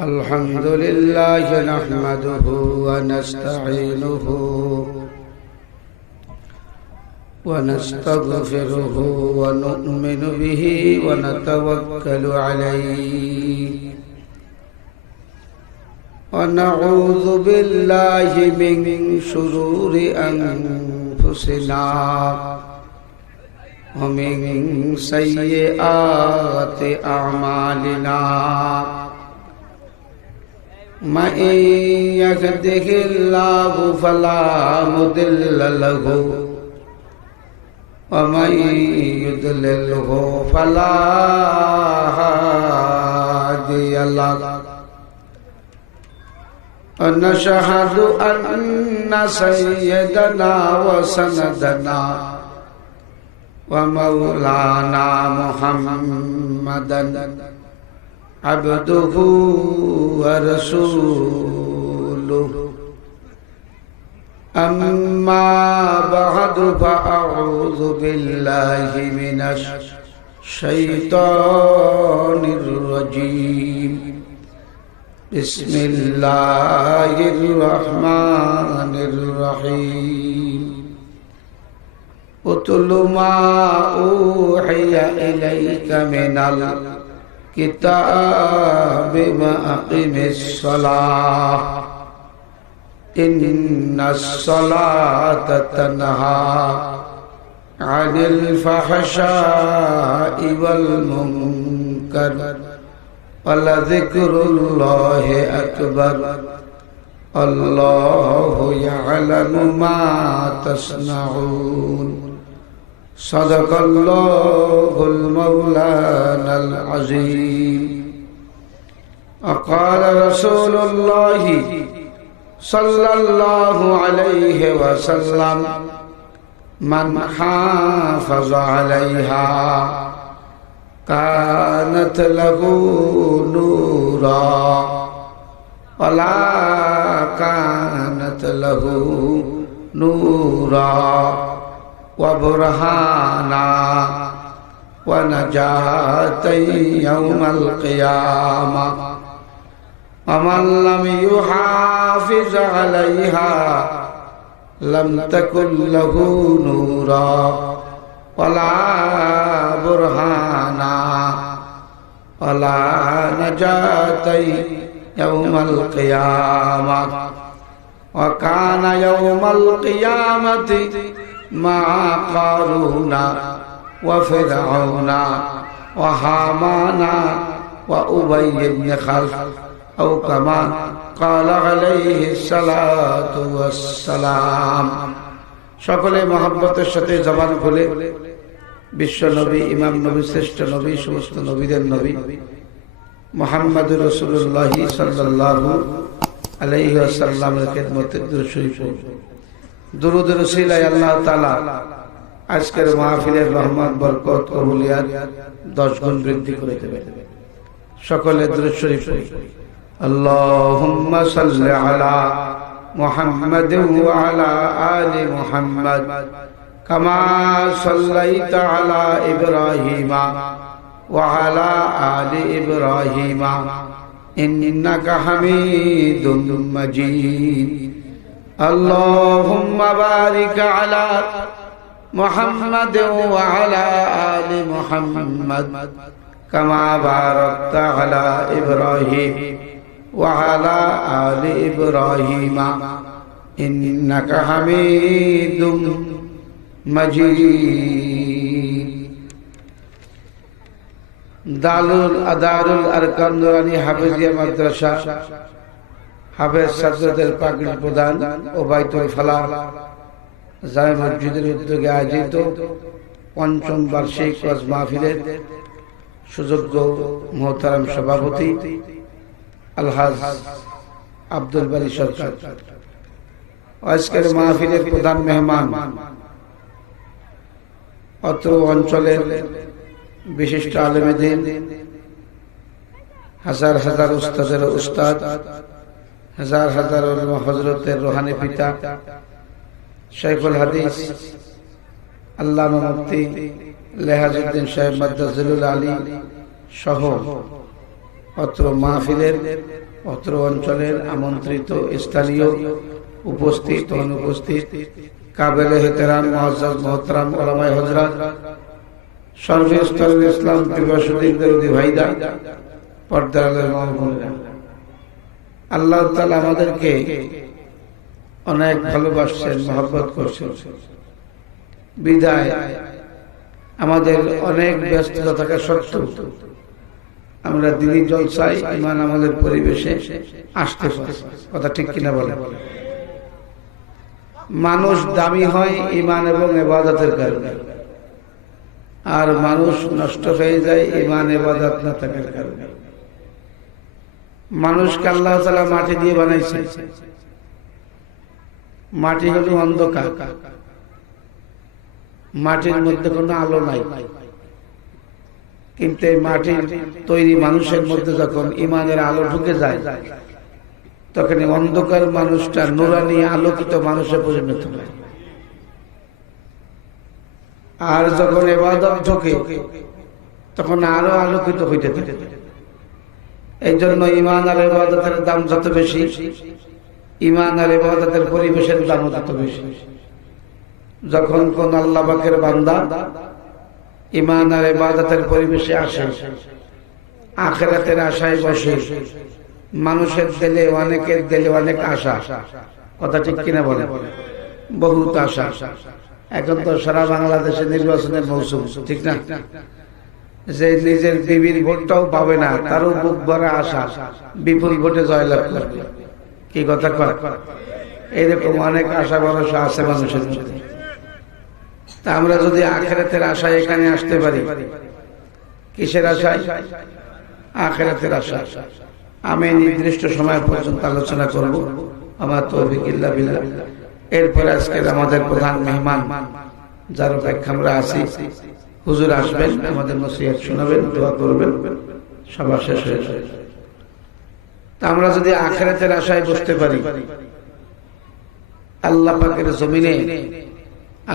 الحمد لله نحمده ونستعينه ونستغفره ونؤمن به ونتوكل عليه ونعوذ بالله من شرور أنفسنا ومن سيئات أعمالنا من يهده الله فلا مضل له ومن يضلله فلا هادي له ونشهد أن سيدنا وسندنا ومولانا محمدا عبده ورسوله أما بعد فأعوذ بالله من الشيطان الرجيم بسم الله الرحمن الرحيم اتل ما أوحي إليك من الكتاب وأقم الصلاة إن الصلاة تنهى عن الفحشاء والمنكر ولذكر الله أكبر الله يعلم ما تصنعون صدق الله المولانا العظيم وقال رسول الله صلى الله عليه وسلم من حافظ عليها كانت له نورا ولا كانت له نورا وبرهانا ونجاة يوم القيامة ومن لم يحافظ عليها لم تكن له نورا ولا برهانا ولا نجاة يوم القيامة وكان يوم القيامة مع قارون وفرعون وهامان وأبي بن خلف أو كما قال عليه الصلاة والسلام সকলে মহব্বতের সাথে জবান খুলে বিশ্ব নবী ইমাম নবী শ্রেষ্ঠ নবী সমস্ত নবীদের নবী মুহাম্মদুর রাসূলুল্লাহ সাল্লাল্লাহু আলাইহি ওয়াসাল্লামের খেদমতে দুরূদ শরীফ দুরূদের ওসিলায় আল্লাহ তাআলা আজকের মাহফিলের রহমত বরকত কবুলিয়াত 10 গুণ বৃদ্ধি করে দেবেন সকলে দুরূদ শরীফ আল্লাহুম্মা সাল্লি আলা محمد وعلى آل محمد كما صليت على إبراهيم وعلى آل إبراهيم إنك حميد مجيد اللهم بارك على محمد وعلى آل محمد كما باركت على إبراهيم وعلى آل إبراهيم إنك حميد مجيد দারুল আরকাম নুরানী হাফেজিয়া মাদ্রাসা হাফেজ ছাত্রদের পাগড়ি প্রদান ও বাইতুল ফালাহ জামে মসজিদের উদ্যোগে আয়োজিত পঞ্চম বার্ষিক ওয়াজ মাহফিলের সুযোগ্য মোহতারাম সভাপতি আলহাজ আব্দুল বারী সরকার আজকের মাহফিলের প্রধান মেহমান অত্র অঞ্চলের বিশিষ্ট আলেমে দ্বীন হাজার হাজার উস্তাদের উস্তাদ হাজার হাজার উলামা হযরতের রুহানি পিতা শাইখুল হাদিস আল্লামা মুফতি লেহাজউদ্দিন সাহেব মাদ্দাজিলুল আলী সহ অত্র মাহফিলের অত্র অঞ্চলের আমন্ত্রিত স্থানীয় উপস্থিত অনুপস্থিত কাবেল এহতেরাম মুআজ্জাজ মোহতারাম উলামায়ে হযরত সর্বস্তরের ইসলাম দিবসের দরদি ভাইরা পর্দার আড়ালের মা বোনেরা, আল্লাহ তাআলা আমাদেরকে অনেক ভালোবাসছেন, মহব্বত করছেন। বিদায় আমাদের অনেক ব্যস্ততা থাকা সত্ত্বেও আমরা দিনী জলসায় ইমান আমাদের পরিবেশে আসতে পারি। কথা ঠিক কিনা বলে? মানুষ দামি হয় ইমান এবং ইবাদতের কারণে, আর মানুষ নষ্ট হয়ে যায় ইমান ইবাদত না থাকার কারণে। মানুষকে আল্লাহ তাআলা মাটি দিয়ে বানাইছে। মাটি হলো অন্ধকার, মাটির মধ্যে কোনো আলো নাই। কিন্তু এই মাটির তৈরি মানুষের মধ্যে যখন ইমানের আলো ঢুকে যায়, তখন অন্ধকার মানুষটা নূরানি আলোকিত মানুষে পরিণত হয়। আর যখন ইবাদত ঢোকে তখন আরো আলোকিত হইতে থাকে। এই জন্য ইমান আর ইবাদতের দাম যত বেশি, ইমান আর ইবাদতের পরিবেশের দাম তত বেশি। যখন কোন আল্লাহ পাকের বান্দা ইমান আর ইবাদতের পরিবেশে আসে, আখিরাতের আশায় বসে, মানুষের দিলে অনেকের দিলে অনেক আশা। কথা ঠিক কিনা বলে? বহুত আশা। এখন তো সারা বাংলাদেশে নির্বাচনের মৌসুম, ঠিক না? যে নিজের বিবির ভোটটাও পাবে না, তারও বুক ভরা আশা বিপুল ভোটে জয়লাভ করবে। কি কথা কয়? এরকম অনেক আশা ভরসা আছে মানুষের মধ্যে। তা আমরা যদি আখিরাতের আশায় এখানে আসতে পারি, কিসের আশায়? আখিরাতের আশা। আমি নির্দিষ্ট সময় পর্যন্ত আলোচনা করব, আমার তৌফিক ইল্লা বিল্লাহ। এরপরে আজকের আমাদের প্রধান মেহমান যার অপেক্ষা আমরা আছি, হুজুর আসবেন, আমাদের নসিহত শোনাবেন, দোয়া করবেন, সভা শেষ হয়ে যাবে। তা আমরা যদি আখিরাতের আশায় বসতে পারি, আল্লাহ পাকের জমিনে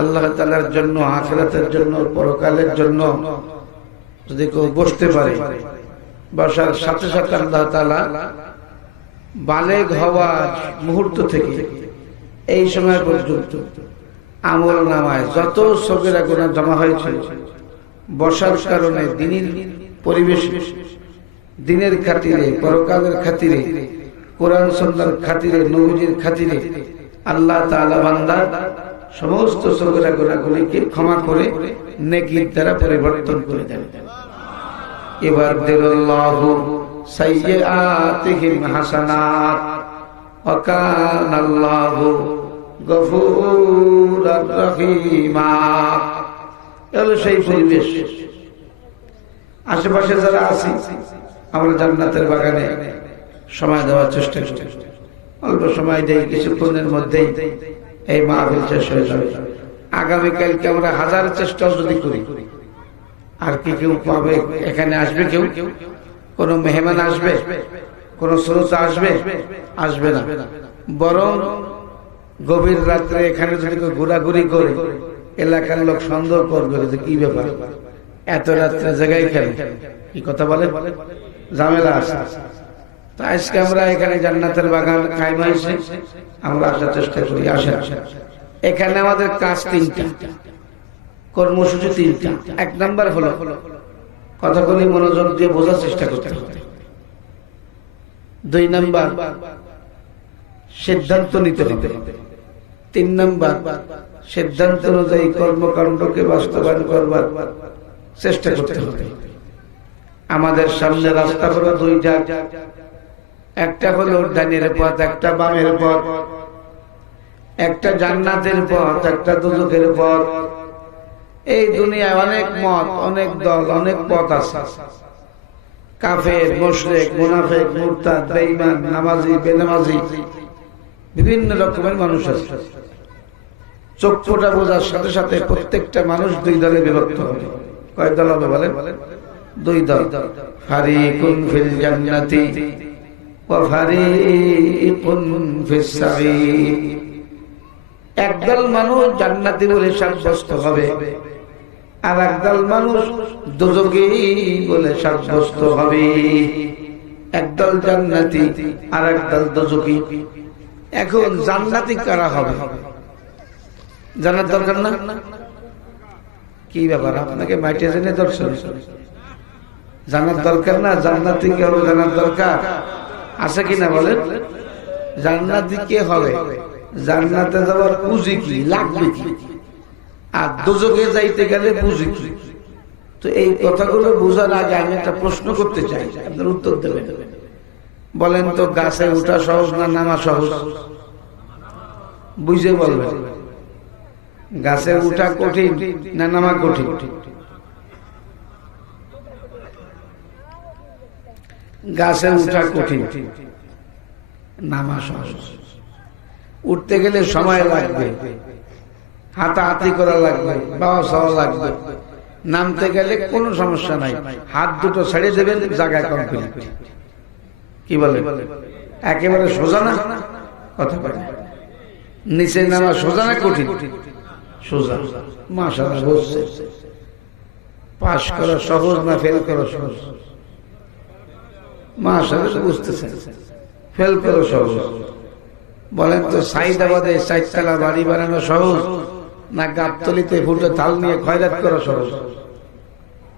আল্লাহ তাআলার জন্য, আখিরাতের জন্য, পরকালের জন্য যদি কেউ বসতে পারে, বসার সাথে সাথে আল্লাহ তাআলা বালেগ হওয়া মুহূর্ত থেকে এই সময় পর্যন্ত আমল নামায় যত সগীরা গুনাহ জমা হয়েছে, বসার কারণে দিনের পরিবেশ, দিনের খাতিরে, পরকালের খাতিরে, কোরআন সুন্নাহর খাতিরে, নবীজির খাতিরে আল্লাহ তাআলা বান্দার সমস্ত সগীরা গুনাহগুলিকে ক্ষমা করে নেকির দ্বারা পরিবর্তন করে দেন। ইবাদুল্লাহু সাইয়্যাতিহিম হাসানাত ওয়া কানাল্লাহু গফুরার রহিমা। এলো সেই পরিবেশ। আশেপাশে যারা আছি আমরা জান্নাতের বাগানে সময় দেওয়ার চেষ্টা করি। অল্প সময় দেই, কিছুক্ষণের মধ্যেই এই মাহফিল শেষ হয়ে যাবে। আগামীকালকে আমরা হাজার চেষ্টাও যদি করি, আর কি কেউ পাবে? এখানে আসবে কেউ? কোন মেহমান আসবে? কোন শ্রোতা আসবে? আসবে না। বরং গভীর রাত্রে এখানে যদি কেউ ঘোরাঘুরি করে, এলাকার লোক সন্দেহ করবে যে কি ব্যাপার, এত রাত্রে জায়গায় খেলে, কি কথা বলে, ঝামেলা আছে। তো আজকে আমরা এখানে জান্নাতের বাগান কায়েম হয়েছে, আমরা আসার চেষ্টা করি। আসেন, এখানে আমাদের কাজ তিনটা, কর্মসূচি তিনটা। এক নাম্বার হলো কথাগুলি মনোযোগ দিয়ে বোঝার চেষ্টা করতে হবে। 2 নাম্বার সিদ্ধান্ত নিতে হবে। 3 নাম্বার সিদ্ধান্ত অনুযায়ী কর্মকাণ্ডকে বাস্তবায়ন করবার চেষ্টা করতে হবে। আমাদের সামনে রাস্তা হলো 2টা, একটা হলো ডানের পথ, একটা বামের পথ, একটা জান্নাতের পথ, একটা দোজখের পথ। এই দুনিয়ায় অনেক মত, অনেক দল, অনেক পথ আছে। কাফের, মুশরিক, মুনাফিক, মুরতাদ, বেঈমান, নামাজি, বেনামাজি, বিভিন্ন রকমের মানুষ আছে। চক্ষুটা বোঝার সাথে সাথে প্রত্যেকটা মানুষ 2 দলে বিভক্ত হবে। কয় দল হবে বলেন? 2 দল। ফারিকুন ফিল জান্নাতি ওয়া ফারিকুন ফিস সাঈর। একদল মানুষ জান্নাতি বলে সাব্যস্ত হবে, আর একদল মানুষ দোজখী বলে সাব্যস্ত হবে। একদল জান্নাতি আর একদল দোজখী। এখন জান্নাতি কারা হবে জানার দরকার না? কি ব্যাপার, আপনাকে মাইটে জেনে দর্শন জানার দরকার না? জান্নাতি কে হবে জানার দরকার আছে কিনা বলেন? জান্নাতি কে হবে, জান্নাতে যাওয়ার পুঁজি কি, লাগবে কি, আর দোজখে যাইতে গেলে পুঁজি কি? তো এই কথাগুলো বোঝার আগে আমি একটা প্রশ্ন করতে চাই, আপনার উত্তর দেবেন। বলেন তো, গাছে উঠা সহজ না নামা সহজ? বুঝে বলবেন। গাছে উঠা কঠিন না নামা কঠিন? গাছে উঠা কঠিন, নামা সহজ। উঠতে গেলে সময় লাগবে, হাতাহাতি করা লাগবে, বাবা সহ লাগবে। নামতে গেলে কোনো সমস্যা নাই, হাত দুটো ছেড়ে দেবেন, জায়গায় কমপ্লিট। কি বলে, একেবারে সোজা না? কথা বলে নিচে নামা সোজা না কঠিন? সোজা। মাশাআল্লাহ, বলছে পাস করা সহজ না ফেল করা সহজ? মাশাআল্লাহ, বুঝতেছেন, ফেল করা সহজ। বলেন তো, সাইদাবাদে 4 তলা বাড়ি বানানো সহজ না গাবতলিতে ফুটে তাল নিয়ে খয়রাত করা সহজ?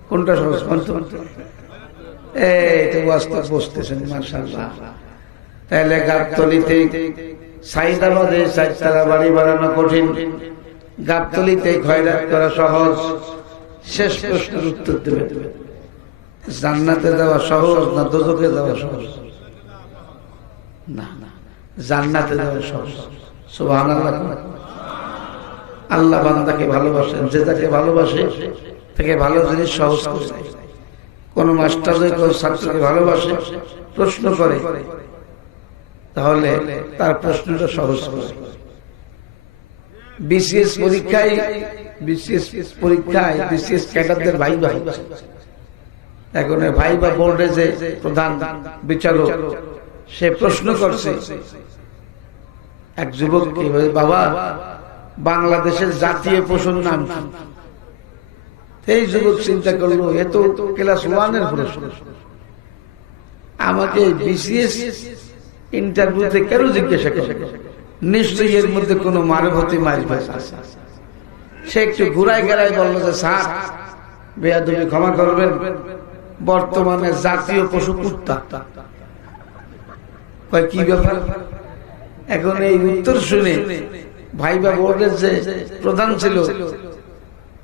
কোনটা সহজ? এই তো বাস্তব বুঝতেছেন, মাশাআল্লাহ। তাহলে গাবতলিতে সাইদাবাদে 4 তলা বাড়ি বানানো কঠিন, গাবতলিতে খয়রাত করা সহজ। শেষ প্রশ্নের উত্তর দেবেন, জান্নাতে যাওয়া সহজ না দোজখে যাওয়া সহজ? না, জান্নাতে যাওয়া সহজ। সুবহানাল্লাহ। আল্লাহ বান্দাকে ভালোবাসেন, যে যাকে ভালোবাসে তাকে ভালো জিনিস সহজ করে। কোন মাস্টার যদি কোন ছাত্রকে ভালোবাসে, প্রশ্ন করে, তাহলে তার প্রশ্নটা সহজ করে। বিসিএস পরীক্ষায় বিসিএস ক্যাডারদের ভাইবা হচ্ছে। এখন ভাইবা বোর্ডে যে প্রধান বিচারক, সে প্রশ্ন করছে এক যুবককে, বাবা বাংলাদেশের জাতীয় পশুর নাম কি? এই যুবক চিন্তা করলো, এ তো ক্লাস 1 এর প্রশ্ন, আমাকে বিসিএস ইন্টারভিউতে কেন জিজ্ঞাসা করে? নিশ্চয়ই এর মধ্যে কোনো মারভতি মারভাস আছে। সে একটু ঘুরাই গেড়াই বললো যে, স্যার বেয়াদবি ক্ষমা করবেন, বর্তমানে জাতীয় পশু কুত্তা। কি ব্যাপার? এখন এই উত্তর শুনে ভাইবা বোর্ডের যে প্রধান ছিল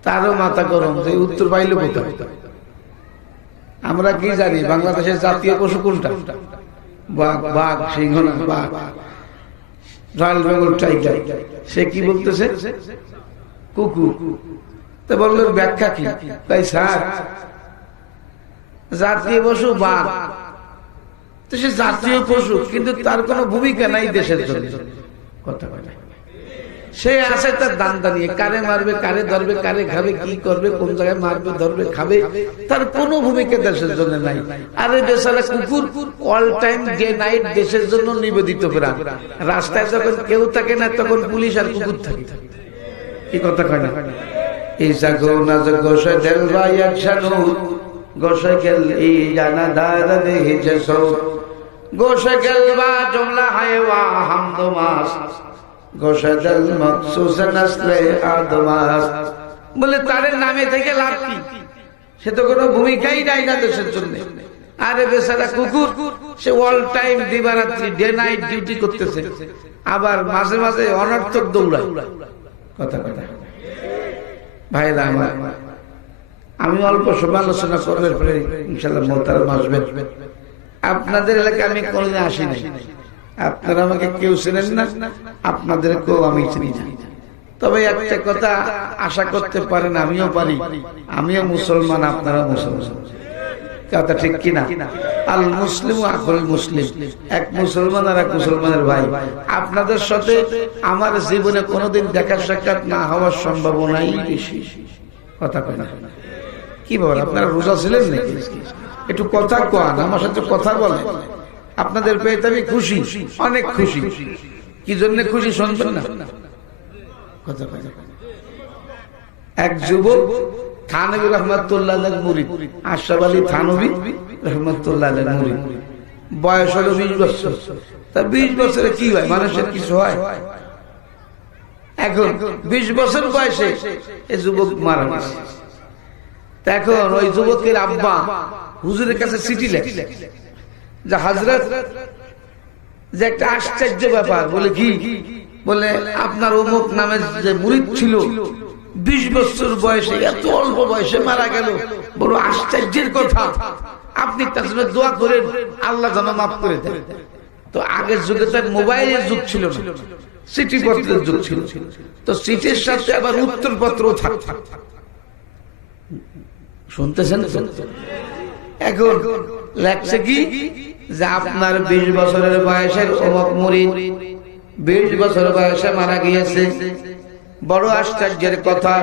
তারও মাথা গরম, যে উত্তর পাইল কোথায়? আমরা কি জানি বাংলাদেশের জাতীয় পশু কোনটা? বাঘ, সিংহ না বাঘ, রয়্যাল বেঙ্গল টাইগার। সে কি বলতেছে? কুকুর। তো বললো ব্যাখ্যা কি? তাই স্যার জাতীয় পশু বাঘ, তো সে জাতীয় পশু, কিন্তু তার কোনো ভূমিকা নাই দেশের জন্য। কথা বলে সে আছে তার দান্দা নিয়ে, কারে মারবে, কারে ধরবে, কারে খাবে, কি করবে, কোন জায়গায় মারবে, ধরবে, খাবে, তার কোনো ভূমিকা দেশের জন্য নাই। আরে বেচারা কুকুর অল টাইম ডে নাইট দেশের জন্য নিবেদিত প্রাণ। রাস্তায় যখন কেউ থাকে না, তখন পুলিশ আর কুকুর থাকে। কি কথা কয় না? ঈসা গোনা গোসাই দেলবা একশানু গোসাই গেল ই জানা দাদা দেহিছে সৌ গোসাই গেলবা জমলা হায়ওয়া হামদমাস গোসাদল মখসুস নসলে আদমাস। বলে তার নামে থেকে লাভ কি? সে তো কোনো ভূমিকাই নাই না দেশের জন্য। আরে বেচারা কুকুর, সে অল টাইম দিবারাত্রি ডে নাইট ডিউটি করতেছে, আবার মাঝে মাঝে অনর্থক দৌড়ায়। কথা কথা ভাইরা আমার, আমি অল্প সমালোচনা করবার পরে ইনশাআল্লাহ মোহতারাম আসবেন। আপনাদের এলাকায় আমি কোনোদিন আসি নাই, আপনারা আমাকে কেউ চেনেন না, আপনাদেরকেও আমি চিনি না। তবে একটা কথা আশা করতে পারেন, আমিও পারি, আমিও মুসলমান, আপনারা মুসলমান। কথা ঠিক কিনা? আল মুসলিম আখুল মুসলিম, এক মুসলমান আর এক মুসলমানের ভাই। আপনাদের সাথে আমার জীবনে কোনোদিন দেখা সাক্ষাৎ না হওয়ার সম্ভাবনাই বেশি। কথা কয় না? কি বল, আপনারা রোজা ছিলেন নাকি? একটু কথা কন, আমার সাথে কথা বলেন। আপনাদের পেয়ে আমি খুশি, অনেক খুশি। কি জন্য খুশি শুনবেন না? কথা কয় না? এক যুবক থানভী রহমাতুল্লাহ আলাইহির মুরিদ, আশরাফ আলী থানভী রহমাতুল্লাহ আলাইহির মুরিদ। বয়স হলো 20 বছর। তা 20 বছরে কি হয়? মানুষের কিছু হয়? এখন 20 বছর বয়সে এই যুবক মারা গেছে। এখন ওই যুবকের আব্বা হুজুরের কাছে চিঠি লেখে যে হযরত, যে একটা আশ্চর্য ব্যাপার। বলে কি? বলে আপনার অমুক নামের যে মুরিদ ছিল 20 বছর বয়সে, এত অল্প বয়সে মারা গেল, বড় আশ্চর্যের কথা। আপনি তার জন্য দোয়া করেন, আল্লাহ যেন মাফ করে দেন। তো আগের যুগে তো মোবাইলের যুগ ছিল না, চিঠি পত্রের যুগ ছিল। তো চিঠির সাথে আবার উত্তর পত্র থাকত। শুনতেছেন? এখন লেখছে কি যে আপনার 20 বছরের বয়সের অমুক মুরিদ 20 বছর বয়সে মারা গিয়েছে, বড় আশ্চর্যের কথা।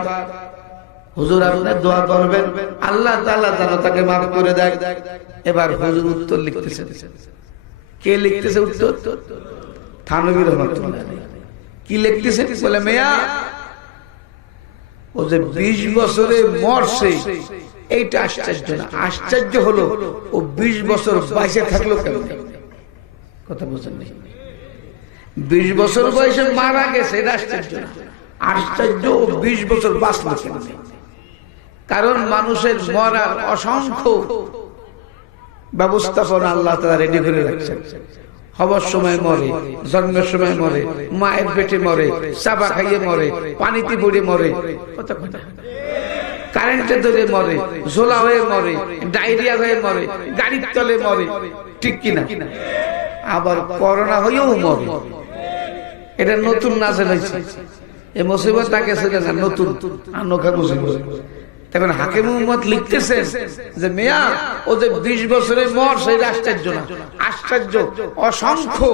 হুজুর আপনি দোয়া করবেন, আল্লাহ তাআলা যেন তাকে মাফ করে দেয়। এবার হুজুর উত্তর লিখতেছে। কে লিখতেছে উত্তর? থানভী রহমাতুল্লাহ আলাইহি। কি লিখতেছে? বলে মিয়া, ও যে 20 বছরে মরছে এইটা আশ্চর্য না, আশ্চর্য হলো ও 20 বছর বাইসে থাকলো কেন। কথা বুঝেন নাই? 20 বছর বয়সে মারা গেছে এটা আশ্চর্য না, আশ্চর্য ও 20 বছর বাঁচলো কেন। কারণ মানুষের মরার অসংখ্য ব্যবস্থাপনা আল্লাহ তাআলা রেডি করে রাখছেন। হবার সময় মরে, জন্মের সময় মরে, মায়ের পেটে মরে, চাপা খাইয়ে মরে, পানিতে পড়ে মরে, কারেন্টে ধরে মরে, ঝোলা হয়ে মরে, ডায়রিয়া হয়ে মরে, গাড়ির তলে মরে, ঠিক কিনা? আবার করোনা হয়েও মরে। এটা নতুন নাজেল হয়েছে। এই মুসিবত তাকে ছিল না, নতুন আনোখা মুসিবত। তখন হাকিম মুহাম্মদ লিখতেছেন যে মিয়া, ও যে 20 বছরে মর সেই আশ্চর্য না, আশ্চর্য অসংখ্য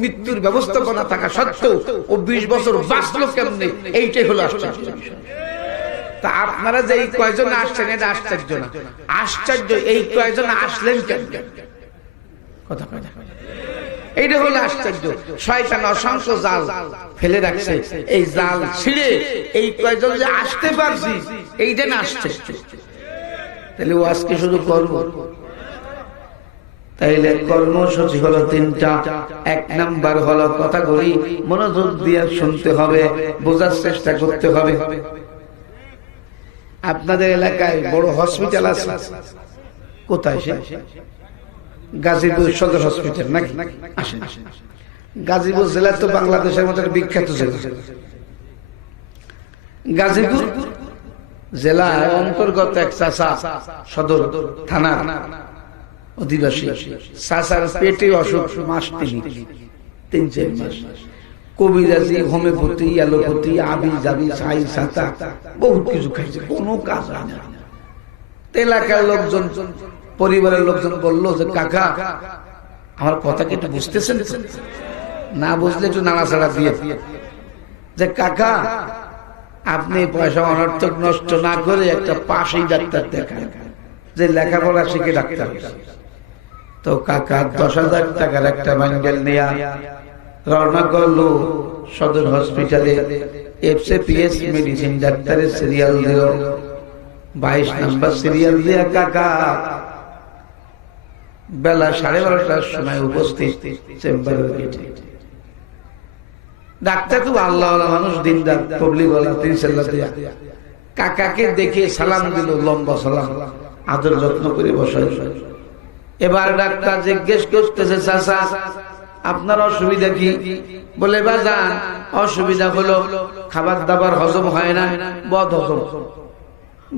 মৃত্যুর ব্যবস্থাপনা থাকা সত্ত্বেও ও 20 বছর বাঁচলো কেমনে, এইটাই হলো আশ্চর্য। তা আপনারা যে এই কয়জন আসছেন এটা আশ্চর্য না, আশ্চর্য এই কয়জন আসলেন কেমনে। কথা কয় না? এইটা হলো আশ্চর্য। শয়তান অসংখ্য জাল ফেলে রাখছে, এই জাল ছিঁড়ে এই কয়জন যে আসতে পারছি এইটা না আশ্চর্য। তাহলে ও আজকে শুধু কর্ম। তাইলে কর্মসূচি হলো 3টা। 1 নাম্বার হলো কথাগুলি মনোযোগ দিয়ে শুনতে হবে, বোঝার চেষ্টা করতে হবে। আপনাদের এলাকায় বড় হসপিটাল আছে, কোথায়? সে গাজীপুর সদর হসপিটাল নাকি? আসেন, গাজীপুর জেলা তো বাংলাদেশের মধ্যে বিখ্যাত জেলা। গাজীপুর জেলার অন্তর্গত এক চাচা, সদর থানা অধিবাসী। চাচার পেটে অসুখ, মাস 3-4 মাস। কবিরাজি, হোমিওপ্যাথি, অ্যালোপ্যাথি, আবি জাবি, ছাই ছাতা বহুত কিছু খাইছে, কোনো কাজ হয় না। এলাকার লোকজন, পরিবারের লোকজন বললো যে কাকা আমার কথা কি একটু বুঝতেছেন? না বুঝলে একটু নাড়াচাড়া দিয়ে যে কাকা আপনি পয়সা অনর্থক নষ্ট না করে একটা পাশেই ডাক্তার দেখান, যে লেখাপড়া শিখে ডাক্তার। তো কাকা 10,000 টাকার একটা বান্ডেল নিয়ে রওনা করলো সদর হসপিটালে। FCPS মেডিসিন ডাক্তারের সিরিয়াল দিল, 22 নাম্বার সিরিয়াল দিয়া কাকা বেলা 12:30টার সময় উপস্থিত চেম্বারের গেটে। ডাক্তার খুব আল্লাহওয়ালা মানুষ, দিনদার, তবলিগ ওয়ালা, তিরসাল্লাহ। কাকাকে দেখে সালাম দিল, লম্বা সালাম, আদর যত্ন করে বসাইল। এবার ডাক্তার জিজ্ঞেস করতেছে, চাচা আপনার অসুবিধা কি? বলে বাজান অসুবিধা হলো খাবার দাবার হজম হয় না, বদ হজম,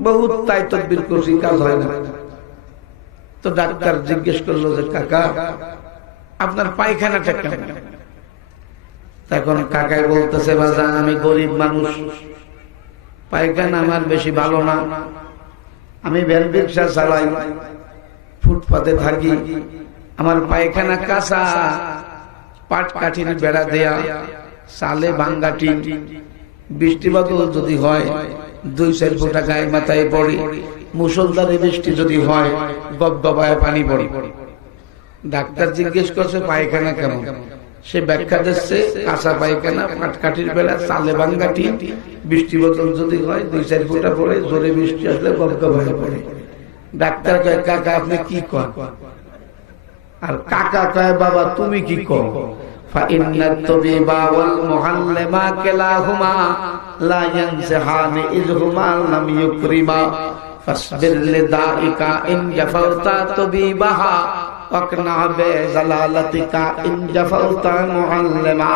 বহুত তাই তদবির করছি, কাজ হয় না। তো ডাক্তার জিজ্ঞেস করলো যে কাকা আপনার পায়খানাটা কেমন? তখন কাকাই বলতেছে, বাজান আমি গরিব মানুষ, পায়খানা আমার বেশি ভালো না, আমি ভ্যান রিক্সা চালাই, ফুটপাতে থাকি, আমার পায়খানা কাঁচা, পাট কাঠির বেড়া দেয়া, সালে ভাঙ্গাটি, বৃষ্টি বাদল যদি হয় 2-4 ফোঁটা গায়ে মাথায় পড়ে, মুষলধারে বৃষ্টি যদি হয় গবগবায় পানি পড়ে। ডাক্তার জিজ্ঞেস করছে পায়খানা কেমন? সে ব্যাখ্যা দিচ্ছে কাঁচা পায়খানা, পাটকাঠির বেলা, চালে ভাঙ্গাটি, বৃষ্টি বোতল যদি হয় 2-4 ফোঁটা পড়ে, জোরে বৃষ্টি আসলে গবগব হয়ে পড়ে। ডাক্তার কয় কাকা আপনি কি কন? আর কাকা কয় বাবা তুমি কি কও? فإن الطبيب والمعلم كلاهما لا ينصحان إذ هما لم يكرما فاصبر لدائك إن جفوت طبيبها واقنع بجلالتك إن جفوت معلما।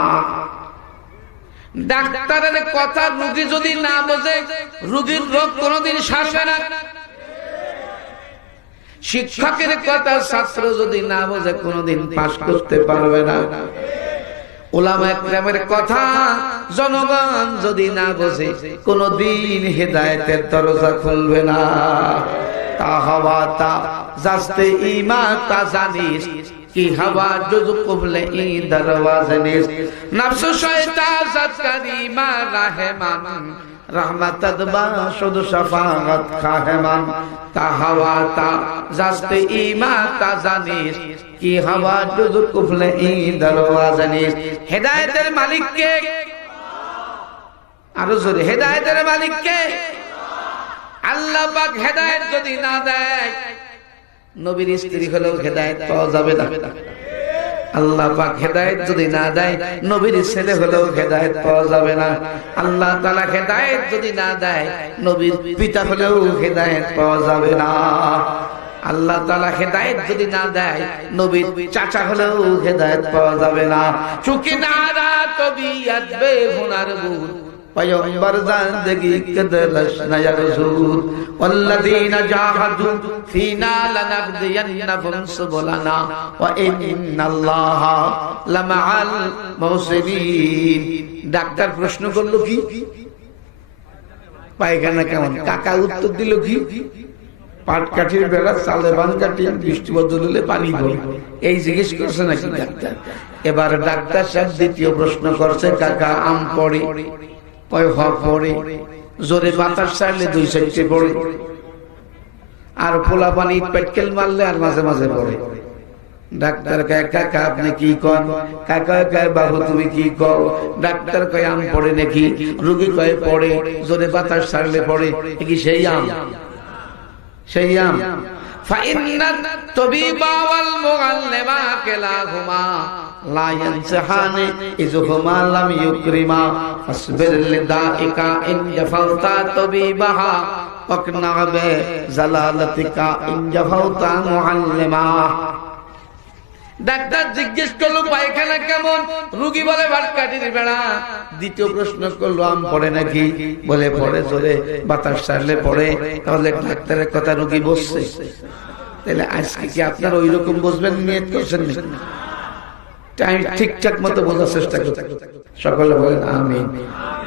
ডাক্তারের কথা রোগী যদি না বোঝে, রোগীর রোগ কোনোদিন সারবে না। শিক্ষকের কথা ছাত্র যদি না বোঝে, কোনোদিন পাস করতে পারবে না। উলামা ইকরামের কথা জনগণ যদি না বোঝে, কোনদিন হেদায়েতের দরজা খুলবে না। তা হওয়া তা জাস্তে ঈমান তা জানিস কি হওয়া জুজ কবলে ই দরওয়াজে নিস নফস শয়তান জাতকারি মা রাহমান রহমত বাশুদ শফাআত খাহমান। তা হওয়া তা জাস্তে ঈমান তা জানিস কি হওয়া জুজ কবলে ই দরওয়াজে নিস। হেদায়েতের মালিক কে? আরো জোরে, হেদায়েতের মালিক কে? আল্লাহ পাক হেদায়েত যদি না দেয়, নবীর স্ত্রী হলেও হেদায়েত পাওয়া যাবে না। আল্লাহ পাক হেদায়েত যদি না দেয়, নবীর ছেলে হলেও হেদায়েত পাওয়া যাবে না। আল্লাহ তাআলা হেদায়েত যদি না দেয়, নবীর পিতা হলেও হেদায়েত পাওয়া যাবে না। আল্লাহ তাআলা হেদায়েত যদি না দেয়, নবীর চাচা হলেও হেদায়েত পাওয়া যাবে না। চুকি নারা তবিয়ত বেহুনার বুদ পয়গম্বর জিন্দেগি কদরশ নয়া রসূল ওয়াল্লাযীনা জাহাদু ফীনা লানাহদিয়ান্নাহুম সুবুলানা ওয়া ইন্নাল্লাহা লামাআল মুহসিনিন। ডাক্তার প্রশ্ন করলো কি? পায়খানা কেমন? কাকা উত্তর দিল কি? পাটকাঠির বেলা, চালে ভাঙ্গাটি, বৃষ্টি বদলে পানি পড়ে। এই জিজ্ঞেস করছে নাকি ডাক্তার? এবার ডাক্তার সাহেব দ্বিতীয় প্রশ্ন করছে, কাকা আম পড়ে? পড়ে। জোরে বাতাস ছাড়লে 2 সাইডে পড়ে, আর পোলা পানি পেটকেল মারলে আর মাঝে মাঝে পড়ে। ডাক্তার কয় কাকা আপনি কি কন? কাকা কয় বাবু তুমি কি কও? ডাক্তার কয় আম পড়ে নাকি? রোগী কয় পড়ে, জোরে বাতাস ছাড়লে পড়ে। কি সেই আম? সেই আম। ফাইন্নাত তাবিবা ওয়াল মুআল্লিমা কিলাহুমা লা ইয়ানসাহানি ইযহুমা লাম ইউকরিমা ফাসবির লিদাইকা ইন জাফাউতা তাবিবাহা ওয়াকনা বিজালালাতিকা ইন জাফাউতা মুআল্লিমা। ডাক্তার জিজ্ঞেস করলো পায়খানা কেমন? রোগী বলে পাটকাঠির বেড়া। দ্বিতীয় প্রশ্ন করলো আম পড়ে নাকি? বলে পড়ে, জোরে বাতাস ছাড়লে পড়ে। তাহলে ডাক্তারের কথা রোগী বুঝছে। তাহলে আজকে কি আপনার ওই রকম বুঝবেন নিয়ত করছেন না? টাইম ঠিকঠাক মতো বোঝার চেষ্টা করতে সকলে বলেন আমিন।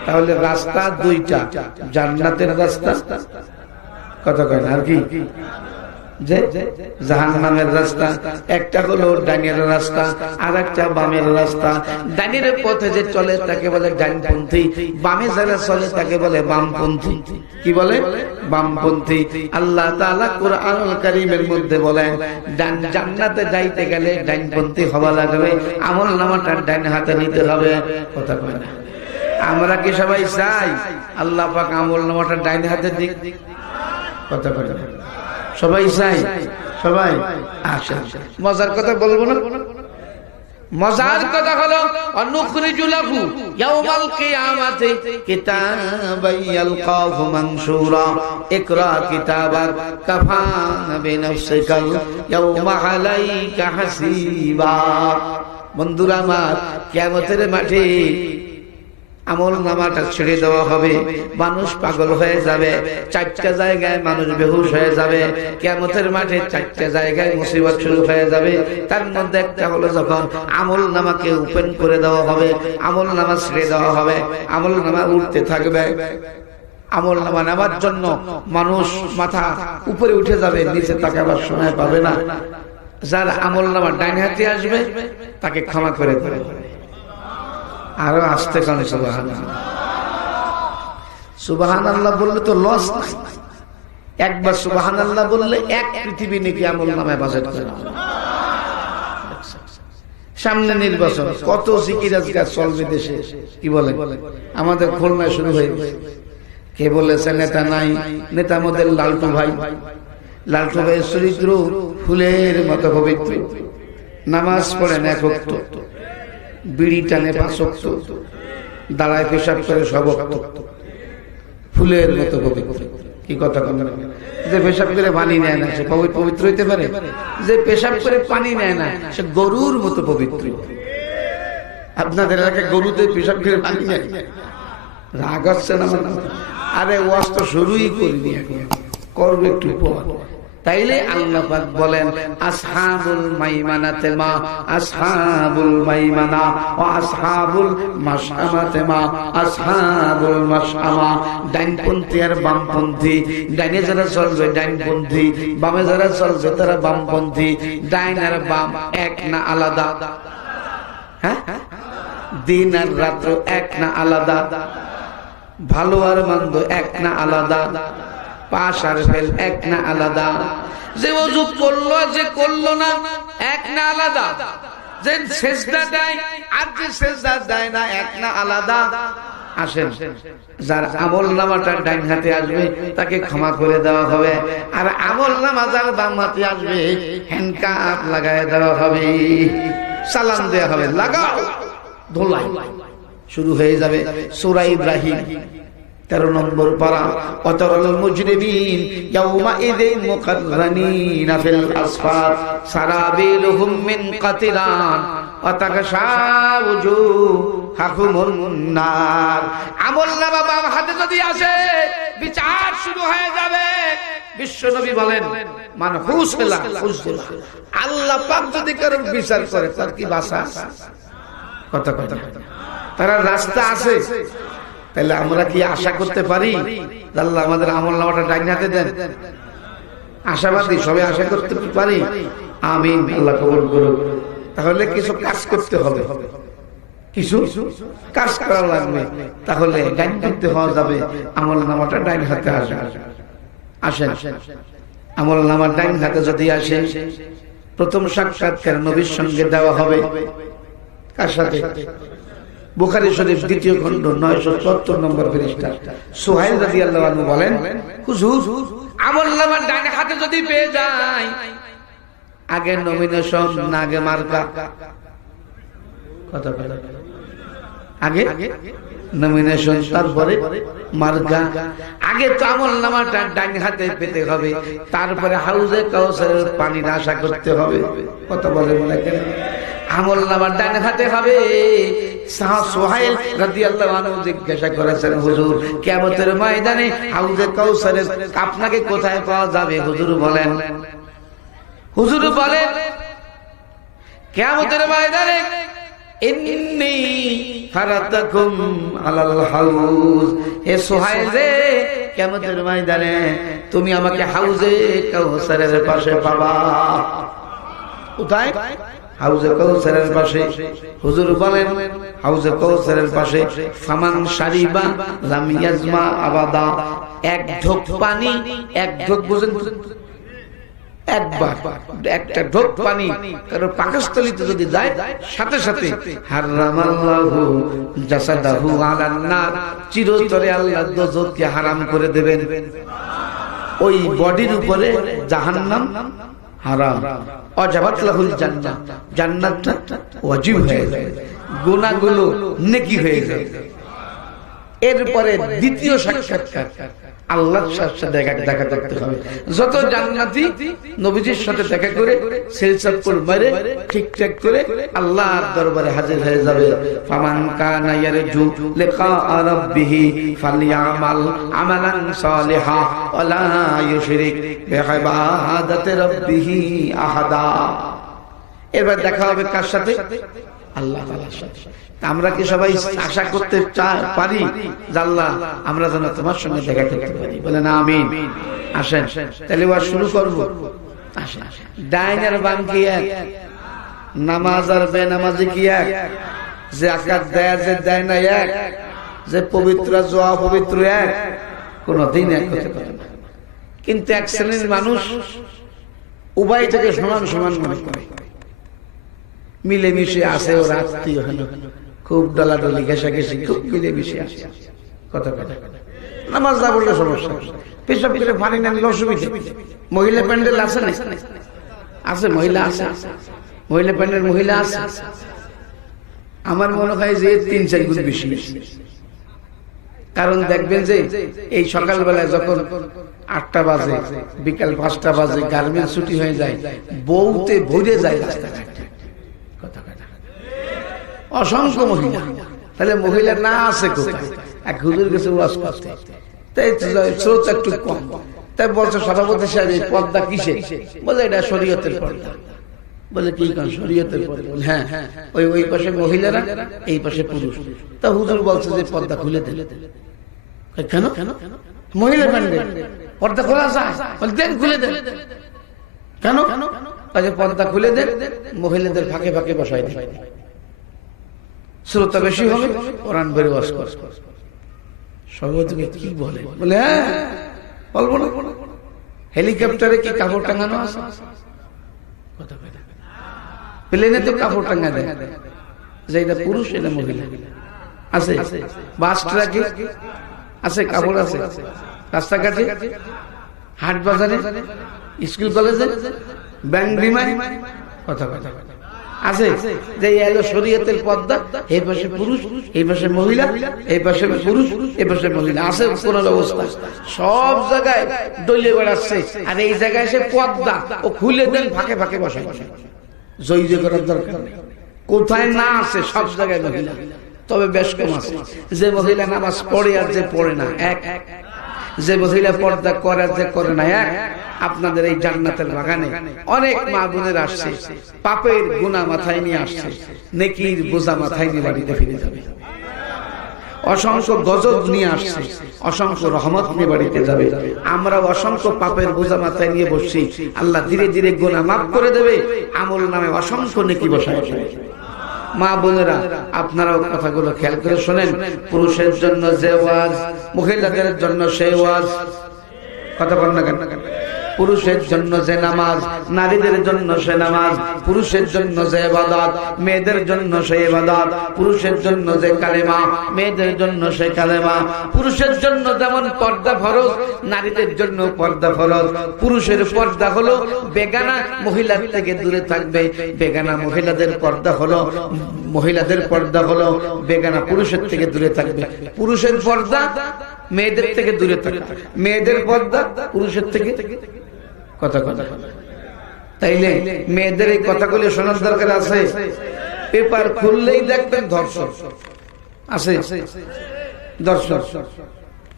তাহলে রাস্তা 2টা, জান্নাতের রাস্তা, কথা কয় না আর কি, যে জাহান্নামের রাস্তা। একটা হলো ডানের রাস্তা, আর একটা বামের রাস্তা। ডানের পথে যে চলে তাকে বলে ডানপন্থী, বামে যারা চলে তাকে বলে বামপন্থী। কি বলে? বামপন্থী। আল্লাহ তাআলা কুরআনুল কারীমের মধ্যে বলেন, জান্নাতে যাইতে গেলে ডানপন্থী হওয়া লাগবে, আমলনামাটা ডান হাতে নিতে হবে। কথা কয় না? আমরা কি সবাই চাই আল্লাহ পাক আমলনামাটা ডান হাতে দিক? কথা কয় না? সবাই চাই? সবাই আসে। মজার কথা বলবো না? মজার কথা হলো অনুখরিজু লাহু ইয়াউমাল কিয়ামাতি কিতাবান ইয়ালকাহু মানশুরা ইকরা কিতাবাক কাফা বিনাফসিকাল ইয়াউমা আলাইকা হাসিবা। বন্ধুরা আমার, কিয়ামতের মাঠে আমলনামাটা ছেড়ে দেওয়া হবে। মানুষ পাগল হয়ে যাবে, 4টা জায়গায় মানুষ বেহুশ হয়ে যাবে। কিয়ামতের মাঠে 4টা জায়গায় মুসিবত শুরু হয়ে যাবে। তার মধ্যে একটা হলো যখন আমলনামাকে ওপেন করে দেওয়া হবে, আমলনামা ছেড়ে দেওয়া হবে, আমলনামা উঠতে থাকবে। আমলনামা নেওয়ার জন্য মানুষ মাথা উপরে উঠে যাবে, নিচে তাকাবার সময় পাবে না। যার আমলনামা ডান হাতে আসবে তাকে ক্ষমা করে দেবে। আরো আসতে কারণ সুবহানাল্লাহ। সুবহানাল্লাহ বললে তো লস নাই। একবার সুবহানাল্লাহ বললে 1 পৃথিবী নাকি আমলনামায় বাজেট করে। সামনে নির্বাচন, কত সিকিরাজ কাজ চলবে দেশে, কি বলে আমাদের খুলনায় শুরু হয়ে গেছে। কে বলেছে নেতা নাই? নেতা আমাদের লালটু ভাই। লালটু ভাইয়ের চরিত্র ফুলের মতো পবিত্র, নামাজ পড়েন 1 ওয়াক্ত, বিড়ি টানে 5 ওয়াক্ত, দাঁড়ায় পেশাব করে 100 ওয়াক্ত, ফুলের মতো পবিত্র। কি কথা কথা, যে পেশাব করে পানি নেয় না সে পবিত্র হইতে পারে? যে পেশাব করে পানি নেয় না সে গরুর মতো পবিত্র। আপনাদের এলাকায় গরুতে পেশাব করে পানি নেয়, রাগ হচ্ছে না? আরে ওয়াজ তো শুরুই করিনি, এখন করবে একটু পর। তাইলে আল্লাহ পাক বলেন আসহাবুল মাইমানাতে মা আসহাবুল মাইমানা ওয়া আসহাবুল মাশআমাতে মা আসহাবুল মাশআমা। ডাইনপন্থী আর বামপন্থী, ডাইনে যারা চলবে ডাইনপন্থী, বামে যারা চলবে তারা বামপন্থী। ডাইন আর বাম এক না আলাদা? হ্যাঁ, দিন আর রাত্র এক না আলাদা? ভালো আর মন্দ এক না আলাদা? পাশ আর ফেল এক না আলাদা? যে ওযু করলো যে করলো না এক না আলাদা? যে সেজদা দেয় আর যে সেজদা দেয় না এক না আলাদা? আসেন, যার আমল নামাটা ডান হাতে আসবে তাকে ক্ষমা করে দেওয়া হবে, আর আমল নামা যার বাম হাতে আসবে হ্যান্ডকাপ লাগায় দেওয়া হবে, সালাম দেওয়া হবে, লাগাও ধোলাই শুরু হয়ে যাবে। সূরা ইব্রাহিম 13 নম্বর পারা। অতরাল মুজরিমিন ইয়াউমা ইযিন মুকাররানিনা ফিল আসফার সারাবিলুহুম মিন কাতিরান ওয়া তাগশা উজুহাহুমুন নার। আমলনামা বাম হাতে যদি আসে বিচার শুরু হয়ে যাবে। বিশ্বনবী বলেন মান হুসলা হুসলা, আল্লাহ পাক যদি কারোর বিচার করে তার কি বাসা? কথা কথা, তার রাস্তা আছে? তাহলে আমরা কি আশা করতে পারি আল্লাহ আমাদের আমল নামাটা ডাইন হাতে দেন? আশাবাদী সবাই আশা করতে পারি? আমিন, আল্লাহ কবুল করুন। তাহলে কিছু কাজ করতে হবে, কিছু কাজ করা লাগবে, তাহলে ডাইন করতে হওয়া যাবে, আমল নামাটা ডাইন হাতে আসবে। আসেন, আমল নামা ডাইন হাতে যদি আসে, প্রথম সাক্ষাৎকার নবীর সঙ্গে দেওয়া হবে। কার সাথে? বুখারী শরীফ 2য় খণ্ড 974 নম্বর পৃষ্ঠা। সুহাইল রাদিয়াল্লাহু আনহু বলেন, হুজুর আমলনামা ডান হাতে যদি পেয়ে যায়, আগে নমিনেশন না আগে মার্কা? কথা বলেন, আগে নমিনেশন তারপরে মার্কা? আগে তো আমলনামাটা ডান হাতে পেতে হবে, তারপরে হাউজে কাউসারের পানির আশা করতে হবে। কথা বলেন না কেন? আমলনামা ডান হাতে হবে। সুহাইল রাদিয়াল্লাহু আনহু জিজ্ঞাসা করেছেন, হুজুর কিয়ামতের ময়দানে হাউজে কাউসারের আপনাকে কোথায় পাওয়া যাবে? হুজুর বলেন কিয়ামতের ময়দানে ইন্নী ফারাতাকুম আলাল হাউজ। হে সুহাইল রে, কিয়ামতের ময়দানে তুমি আমাকে হাউজে কাউসারের পাশে পাবা। কোথায়? হাউজে কাউসারের পাশে। হুজুর বলেন হাউজে কাউসারের পাশে ফামান শারিবা লাম ইয়াজমা আবাদা। এক ঢোক পানি, এক ঢোক বুঝেন, একবার একটা ঢোক পানি কারো পাকস্থলীতে যদি যায়, সাথে সাথে হারামাল্লাহু জাসাদাহু আলান নার, চিরতরে আল্লাহ দোজখকে হারাম করে দেবেন। ওই বডির উপরে জাহান্নাম হারাম। ওয়াজাবাত লাহুল জান্নাহ, জান্নাতটা ওয়াজিব হয়ে যায়, গুনাহগুলো নেকি হয়ে যায়। এরপরে দ্বিতীয় সাক্ষাৎকার আল্লাহর সাথে দেখা করতে হবে। যত জান্নাতি নবীজির সাথে দেখা করে সেলসাপুর মারে ঠিকঠাক করে আল্লাহর দরবারে হাজির হয়ে যাবে। ফামান কানা ইয়ারজু লিকা রাব্বিহি ফালইআমাল আমালান সালিহা ওয়া লা ইউশরিক বিইবাদাতি রাব্বিহি আহাদা। এবার দেখা হবে কার সাথে? আল্লাহ তাআলার সাথে। আমরা কি সবাই আশা করতে পারি যে আল্লাহ আমরা যেন তোমার সঙ্গে দেখা করতে পারি? বলেন আমিন। আসেন তাহলে ওয়াজ শুরু করব। আসেন, ডাইন আর বাম কি এক? নামাজ আর বেনামাজি কি এক? যে আকাত দেয় যে দেয় না এক? যে পবিত্র যে অপবিত্র এক? কোনদিন এক হতে পারে না। কিন্তু এক শ্রেণীর মানুষ উভয়টাকে সমান সমান মনে করে, মিলেমিশে আছে, ওর আত্মীয় হলো, খুব ডলাডলি ঘেঁষাঘেঁষি, খুব মিলেমিশে আছে, কথা কথা নামাজ না পড়লে সমস্যা, পেশাব করে পানি না নিলে অসুবিধা। মহিলা প্যান্ডেল আছে না? আছে, মহিলা আছে, মহিলা প্যান্ডেল মহিলা আছে। আমার মনে হয় যে 3-4 গুণ বেশি। কারণ দেখবেন যে এই সকালবেলায় যখন 8টা বাজে, বিকাল 5টা বাজে, গার্মেন্টস ছুটি হয়ে যায়, বউতে ভরে যায় রাস্তাঘাটে, কথা কথা অসংখ্য মহিলা। তাহলে মহিলা না আছে কোথায়? এক হুজুর কাছে ওয়াজ করতে, তাই স্রোত একটু কম, তাই বলছে সভাপতি সাহেব এই পর্দা কিসে? বলে এটা শরীয়তের পর্দা। বলে কি কারণ? শরীয়তের পর্দা। হ্যাঁ, ওই পাশে মহিলারা, এই পাশে পুরুষ। তা হুজুর বলছে যে পর্দা খুলে দেন। কেন? মহিলা প্যান্ডেল পর্দা খোলা যায়? দেন, খুলে দেন। কেন? পর্দা খুলে দেন, মহিলাদের ফাঁকে ফাঁকে বসাই দেন, শ্রোতা বেশি হবে, কোরআন বের ওয়াজ কর। সভাপতি কি বলে? বলে হ্যাঁ বলবো না। হেলিকপ্টারে কি কাপড় টাঙানো আছে? প্লেনে তো কাপড় টাঙা দেয় যে এটা পুরুষ এটা মহিলা আছে। বাস ট্রাকে আছে, কাপড় আছে, রাস্তাঘাটে, হাট বাজারে, স্কুল কলেজে, ব্যাংক বিমায়, কথা কথা আছে যে এলো শরীয়তের পর্দা। এই পাশে পুরুষ, এই পাশে মহিলা, এই পাশে পুরুষ, এই পাশে মহিলা, আছে কোন অবস্থা। সব জায়গায় দলীয় বেড়াচ্ছে, আর এই জায়গায় এসে পর্দা ও খুলে দেন, ফাঁকে ফাঁকে বসে বসে। জয় জয় করার দরকার নেই। কোথায় না আছে? সব জায়গায় মহিলা। তবে বেশ কম আছে যে মহিলা নামাজ পড়ে আর যে পড়ে না এক, যে মহিলা পর্দা করে আর যে করে না এক। আপনাদের এই জান্নাতের বাগানে অনেক মা বোনের আসছে, পাপের গুনাহ মাথায় নিয়ে আসছে, নেকির বোঝা মাথায় নিয়ে বাড়িতে ফিরে যাবে। অসংখ্য গজব নিয়ে আসছে, অসংখ্য রহমত নিয়ে বাড়িতে যাবে। আমরা অসংখ্য পাপের বোঝা মাথায় নিয়ে বসছি, আল্লাহ ধীরে ধীরে গুনাহ মাফ করে দেবে, আমল নামে অসংখ্য নেকি বসায়। মা বোনেরা, আপনারাও কথাগুলো খেয়াল করে শোনেন। পুরুষের জন্য যে ওয়াজ, মহিলাদের জন্য সেই ওয়াজ, কথা বল না কেন? পুরুষের জন্য যে নামাজ, নারীদের জন্য সে নামাজ। পুরুষের জন্য যে ইবাদত, মেয়েদের জন্য সে ইবাদত। পুরুষের জন্য যে কালেমা, মেয়েদের জন্য সে কালেমা। পুরুষের জন্য যেমন পর্দা ফরজ, নারীদের জন্য পর্দা ফরজ। পুরুষের পর্দা হলো বেগানা মহিলার থেকে দূরে থাকবে, বেগানা মহিলাদের পর্দা হলো, মহিলাদের পর্দা হলো বেগানা পুরুষের থেকে দূরে থাকবে। পুরুষের পর্দা মেয়েদের থেকে দূরে থাকবে, মেয়েদের পর্দা পুরুষের থেকে, কথা কথা। তাইলে মেয়েদের এই কথাগুলি শোনার দরকার আছে। পেপার খুললেই দেখবেন ধর্ষণ আছে, দর্শন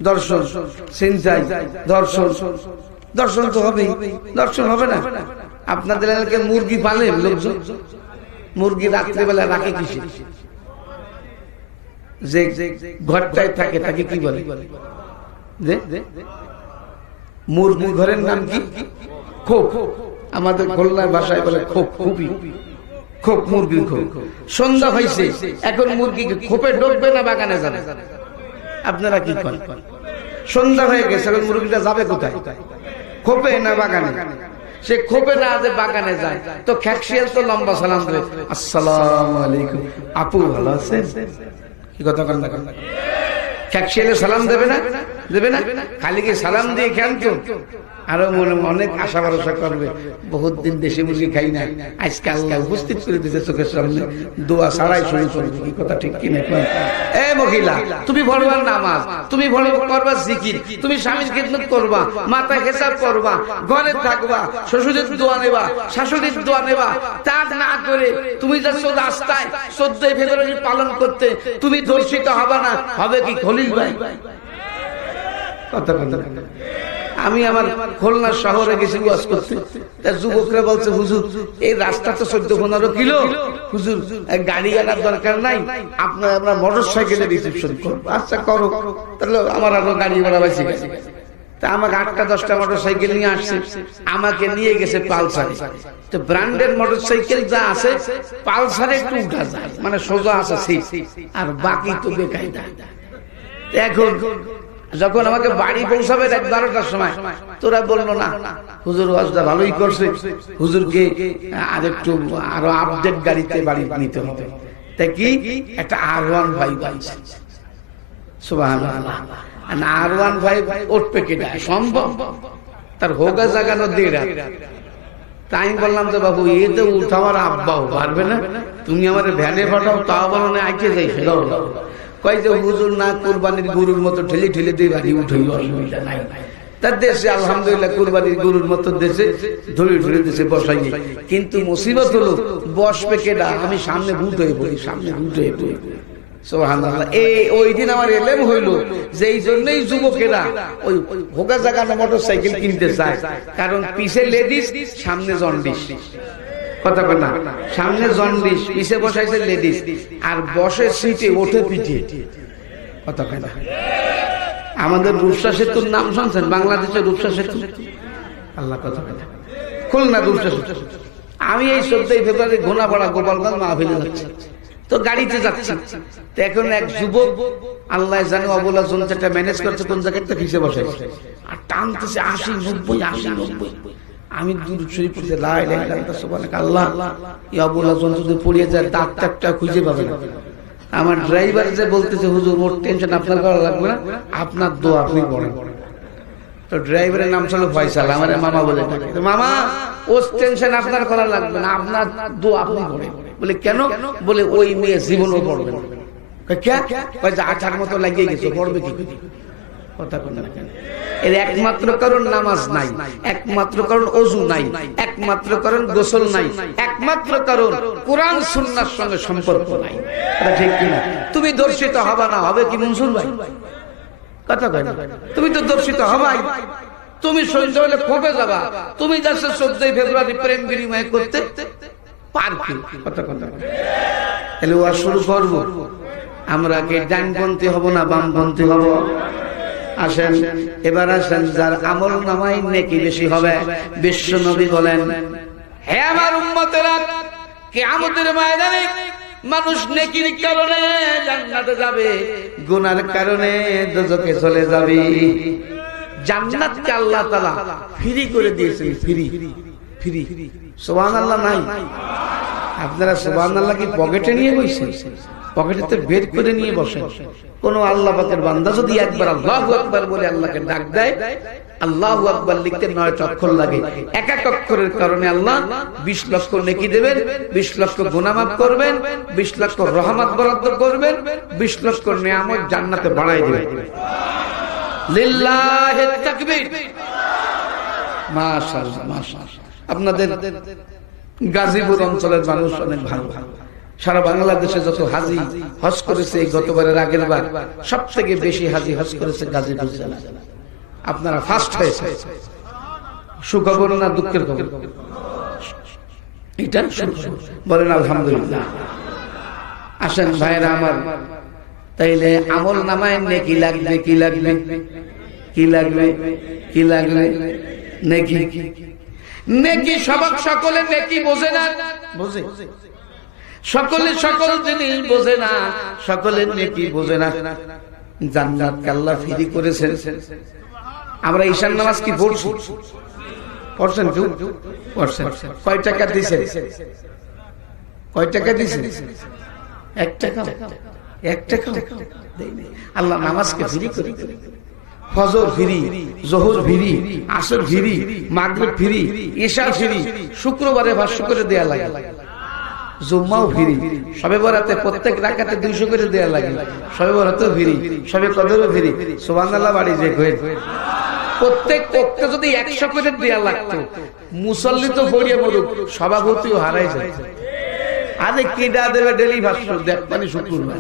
দর্শন ছিনতাই, দর্শন দর্শন তো হবেই। দর্শন হবে না? আপনাদের এলাকায় মুরগি পালে লোকজন, মুরগি রাত্রেবেলা রাখে কিসে? যে ঘরটায় থাকে তাকে কি বলে? মুরগি ঘরের নাম কি? খোপ। আমাদের খুলনার ভাষায় বলে খোপ, খুবই খোপ, মুরগির খোপ। সন্ধ্যা হয়েছে, এখন মুরগি খোপে ঢুকবে না বাগানে যাবে? আপনারা কি করেন? সন্ধ্যা হয়ে গেছে, এখন মুরগিটা যাবে কোথায়? খোপে না বাগানে? সে খোপে না যে বাগানে যায়, তো খ্যাকশিয়াল তো লম্বা সালাম দেবে, আসসালামু আলাইকুম আপু ভালো আছেন, কি কথা বলেন না? খ্যাকশিয়ালে সালাম দেবে না? দেবে না? খালি কি সালাম দিয়ে খেয়াল তো আরো মনে অনেক আশা ভরসা করবে, বহুত দিন দেশি মুরগি খাই না, আজকে আল্লাহ উপস্থিত করে দিতে চোখের সামনে, দোয়া ছাড়াই শুরু করবে। কি কথা ঠিক কিনা? এ মহিলা, তুমি পড়বার নামাজ, তুমি করবা জিকির, তুমি স্বামীর খিদমত করবা, মাথা হিসাব করবা, ঘরে থাকবা, শ্বশুরের দোয়া নেবা, শাশুড়ির দোয়া নেবা, তা না করে তুমি যাচ্ছ রাস্তায় 14 ফেব্রুয়ারি পালন করতে, তুমি ধর্ষিত হবে না? হবে কি খলিল ভাই? কথা বলতে আমি আমার খুলনা শহরে গেছি ওয়াজ করতে, তার যুবকরা বলছে হুজুর এই রাস্তা তো 14-15 কিলো, হুজুর গাড়ি আনার দরকার নাই, আমরা মোটর সাইকেলে রিসেপশন করবো। আচ্ছা করো, তাহলে আমার আরো গাড়ি ভাড়া বেশি গেছে। তা আমাকে 8টা-10টা মোটর সাইকেল নিয়ে আসছে, আমাকে নিয়ে গেছে পালসারে। তো ব্র্যান্ডের মোটর সাইকেল যা আছে পালসারে একটু উঠা যায়, মানে সোজা আছে সিট, আর বাকি তো বেকায়দা। এখন যখন আমাকে বাড়ি পৌঁছাবে 11টার সময়, তোরা বললো না হুজুর ওয়াজটা ভালোই করছে, হুজুরকে আরো আপডেট গাড়িতে বাড়ি নিতে হবে। তাই কি একটা R15 আছে, সুবহানাল্লাহ। R15 উঠবে কেটে সম্ভব, তার হোগা জাগানো দেড়া। তাই বললাম যে বাবু এতে উঠাবার আব্বাও পারবে না, তুমি আমার ভ্যানে পাঠাও, তাও বলো না আইকে যাই, সেটাও কয় যে হুজুর না কুরবানির গরুর মতো ঠেলে ঠেলে দিয়ে বাড়ি উঠে, অসুবিধা নাই। তার দেশে আলহামদুলিল্লাহ কুরবানির গরুর মতো দেশে ধরে ধরে দেশে বসাই। কিন্তু মুসিবত হলো বসবে কেডা, আমি সামনে ভূত হয়ে পড়ি, সামনে ভূত হয়ে পড়ি। সুবহানাল্লাহ। ওই দিন আমার এলেম হইলো যে এই জন্যই যুবকেরা ওই হোগা জাগানো মোটরসাইকেল কিনতে চায়, কারণ পিছে লেডিস সামনে জন্ডিস। কথা বল না, সামনে জন্ডিস, পিছে বসাইছে লেডিস, আর বসে সিটে ওঠে পিঠে। কথা কয় না। আমাদের রূপসা সেতুর নাম শুনছেন? বাংলাদেশের রূপসা সেতু, আল্লাহ কথা কয় না, খুলনা রূপসা সেতু। আমি এই 14 ফেব্রুয়ারি ঘোনাপাড়া গোপালগঞ্জ মাহফিলে যাচ্ছি, তো গাড়িতে যাচ্ছি, তো এখন এক যুবক আল্লাহ জানে অবলা জনতাটা ম্যানেজ করছে কোন জায়গাতে পিছে বসে আর টানতেছে 80 90 80 90। আমি দূর শরীফ পড়তে লা ইলাহা ইল্লাল্লাহ সুবহানাক আল্লাহ, ইয়া আবুল্লাহ যদি পড়িয়ে যায় দাঁত টাকটা খুঁজে পাবে না। আমার ড্রাইভার যে বলতেছে হুজুর মোর টেনশন আপনার করা লাগবে না, আপনার দোয়া আপনি পড়েন। তো ড্রাইভারের নাম ছিল ফয়সাল, আমার মামা বলে ডাকে। তো মামা ও টেনশন আপনার করা লাগবে না, আপনার দোয়া আপনি পড়েন। বলে কেন? বলে ওই মেয়ে জীবনও পড়বে না। আঠার মতো লাগিয়ে গেছে, পড়বে কি করে? কথা বলেন না কেন? এর একমাত্র কারণ নামাজ নাই, একমাত্র কারণ ওযু নাই, একমাত্র কারণ গোসল নাই, একমাত্র কারণ কোরআন সুন্নাহর সঙ্গে সম্পর্ক নাই। এটা ঠিক কিনা? তুমি দর্শিত হবা না, হবে কি মনসুর ভাই? কথা বলেন, তুমি তো দর্শিত হবাই। তুমি সহ্য হলে ক্ষোভে যাবা, তুমি যাচ্ছে 14 ফেব্রুয়ারি প্রেম বিনিময় করতে পারবে। কথা কথা এলে ওয়া শুরু করব। আমরা কি ডানপন্থী হব না বামপন্থী হব? আসেন এবার আসেন, যার আমল নামায় নেকি বেশি হবে। বিশ্ব নবী বলেন, হে আমার উম্মতেরা, কিয়ামতের ময়দানে মানুষ নেকির কারণে জান্নাতে যাবে, গুনার কারণে দোজখে চলে যাবে। জান্নাতকে আল্লাহ তাআলা ফ্রি করে দিয়েছেন, ফ্রি ফ্রি। সুবহানাল্লাহ নাই? আপনারা সুবহানাল্লাহ কি পকেটে নিয়ে বসেন? পকেটেতে বের করে নিয়ে বসেন। কোন আল্লাহ পাকের বান্দা যদি একবার আল্লাহু আকবার বলে আল্লাহকে ডাক দেয়, আল্লাহু আকবার লিখতে 9টা অক্ষর লাগে। এক এক অক্ষরের কারণে আল্লাহ 20 লক্ষ নেকি দেবেন, 20 লক্ষ গুনাহ মাফ করবেন, 20 লক্ষ রহমত বরাদ্দ করবেন, 20 লক্ষ নিয়ামত জান্নাতে বাড়াই দিবেন। লিল্লাহি তাকবীর। মাশাআল্লাহ মাশাআল্লাহ। আপনাদের গাজীপুর অঞ্চলের মানুষ অনেক ভালো। সারা বাংলাদেশে যত হাজি হজ করেছে গতবারের আগের বার সবথেকে বেশি হাজি হজ করেছে গাজীপুর জেলা। আপনারা ফার্স্ট হয়েছে। সুখবর না দুঃখের খবর? এটা বলেন আলহামদুলিল্লাহ। আসেন ভাইরা আমার, তাইলে আমল নামায় নেকি লাগবে, কি লাগবে, কি লাগবে, কি লাগবে? নেকি। নেকি সবক সকলে নেকি বোঝে না, বোঝে সকলে সকল জিনিস বোঝে না, সকলে নেকি বোঝে না। জান্নাত আল্লাহ ফ্রি করেছেন। আমরা ঈশান নামাজ কি পড়ছি? পড়ছেন কেউ? পড়ছেন। কয় টাকা দিয়েছেন? কয় টাকা দিয়েছেন? 1 টাকা। 1 টাকা আল্লাহ নামাজকে ফ্রি করে। ফজর ফ্রি, যোহর ফ্রি, আসর ফ্রি, মাগরিব ফ্রি, ইশা ফ্রি, শুক্রবারে 500 করে দেয়া লাগে, জুম্মাও ফ্রি, শবে বরাতে প্রত্যেক রাকাতে 200 করে দেয়া লাগে, শবে বরাতেও ফ্রি, শবে কদরও ফ্রি। সুবহানাল্লাহ বাড়ি যে কই প্রত্যেক ওয়াক্তে যদি 100 করে দেয়া লাগতো, মুসল্লি তো পড়িয়ে মরুক, সভাপতিও হারাই যায়। আরে কিডা দেবে ডেলি 500 দেখ মানে শুক্রবার।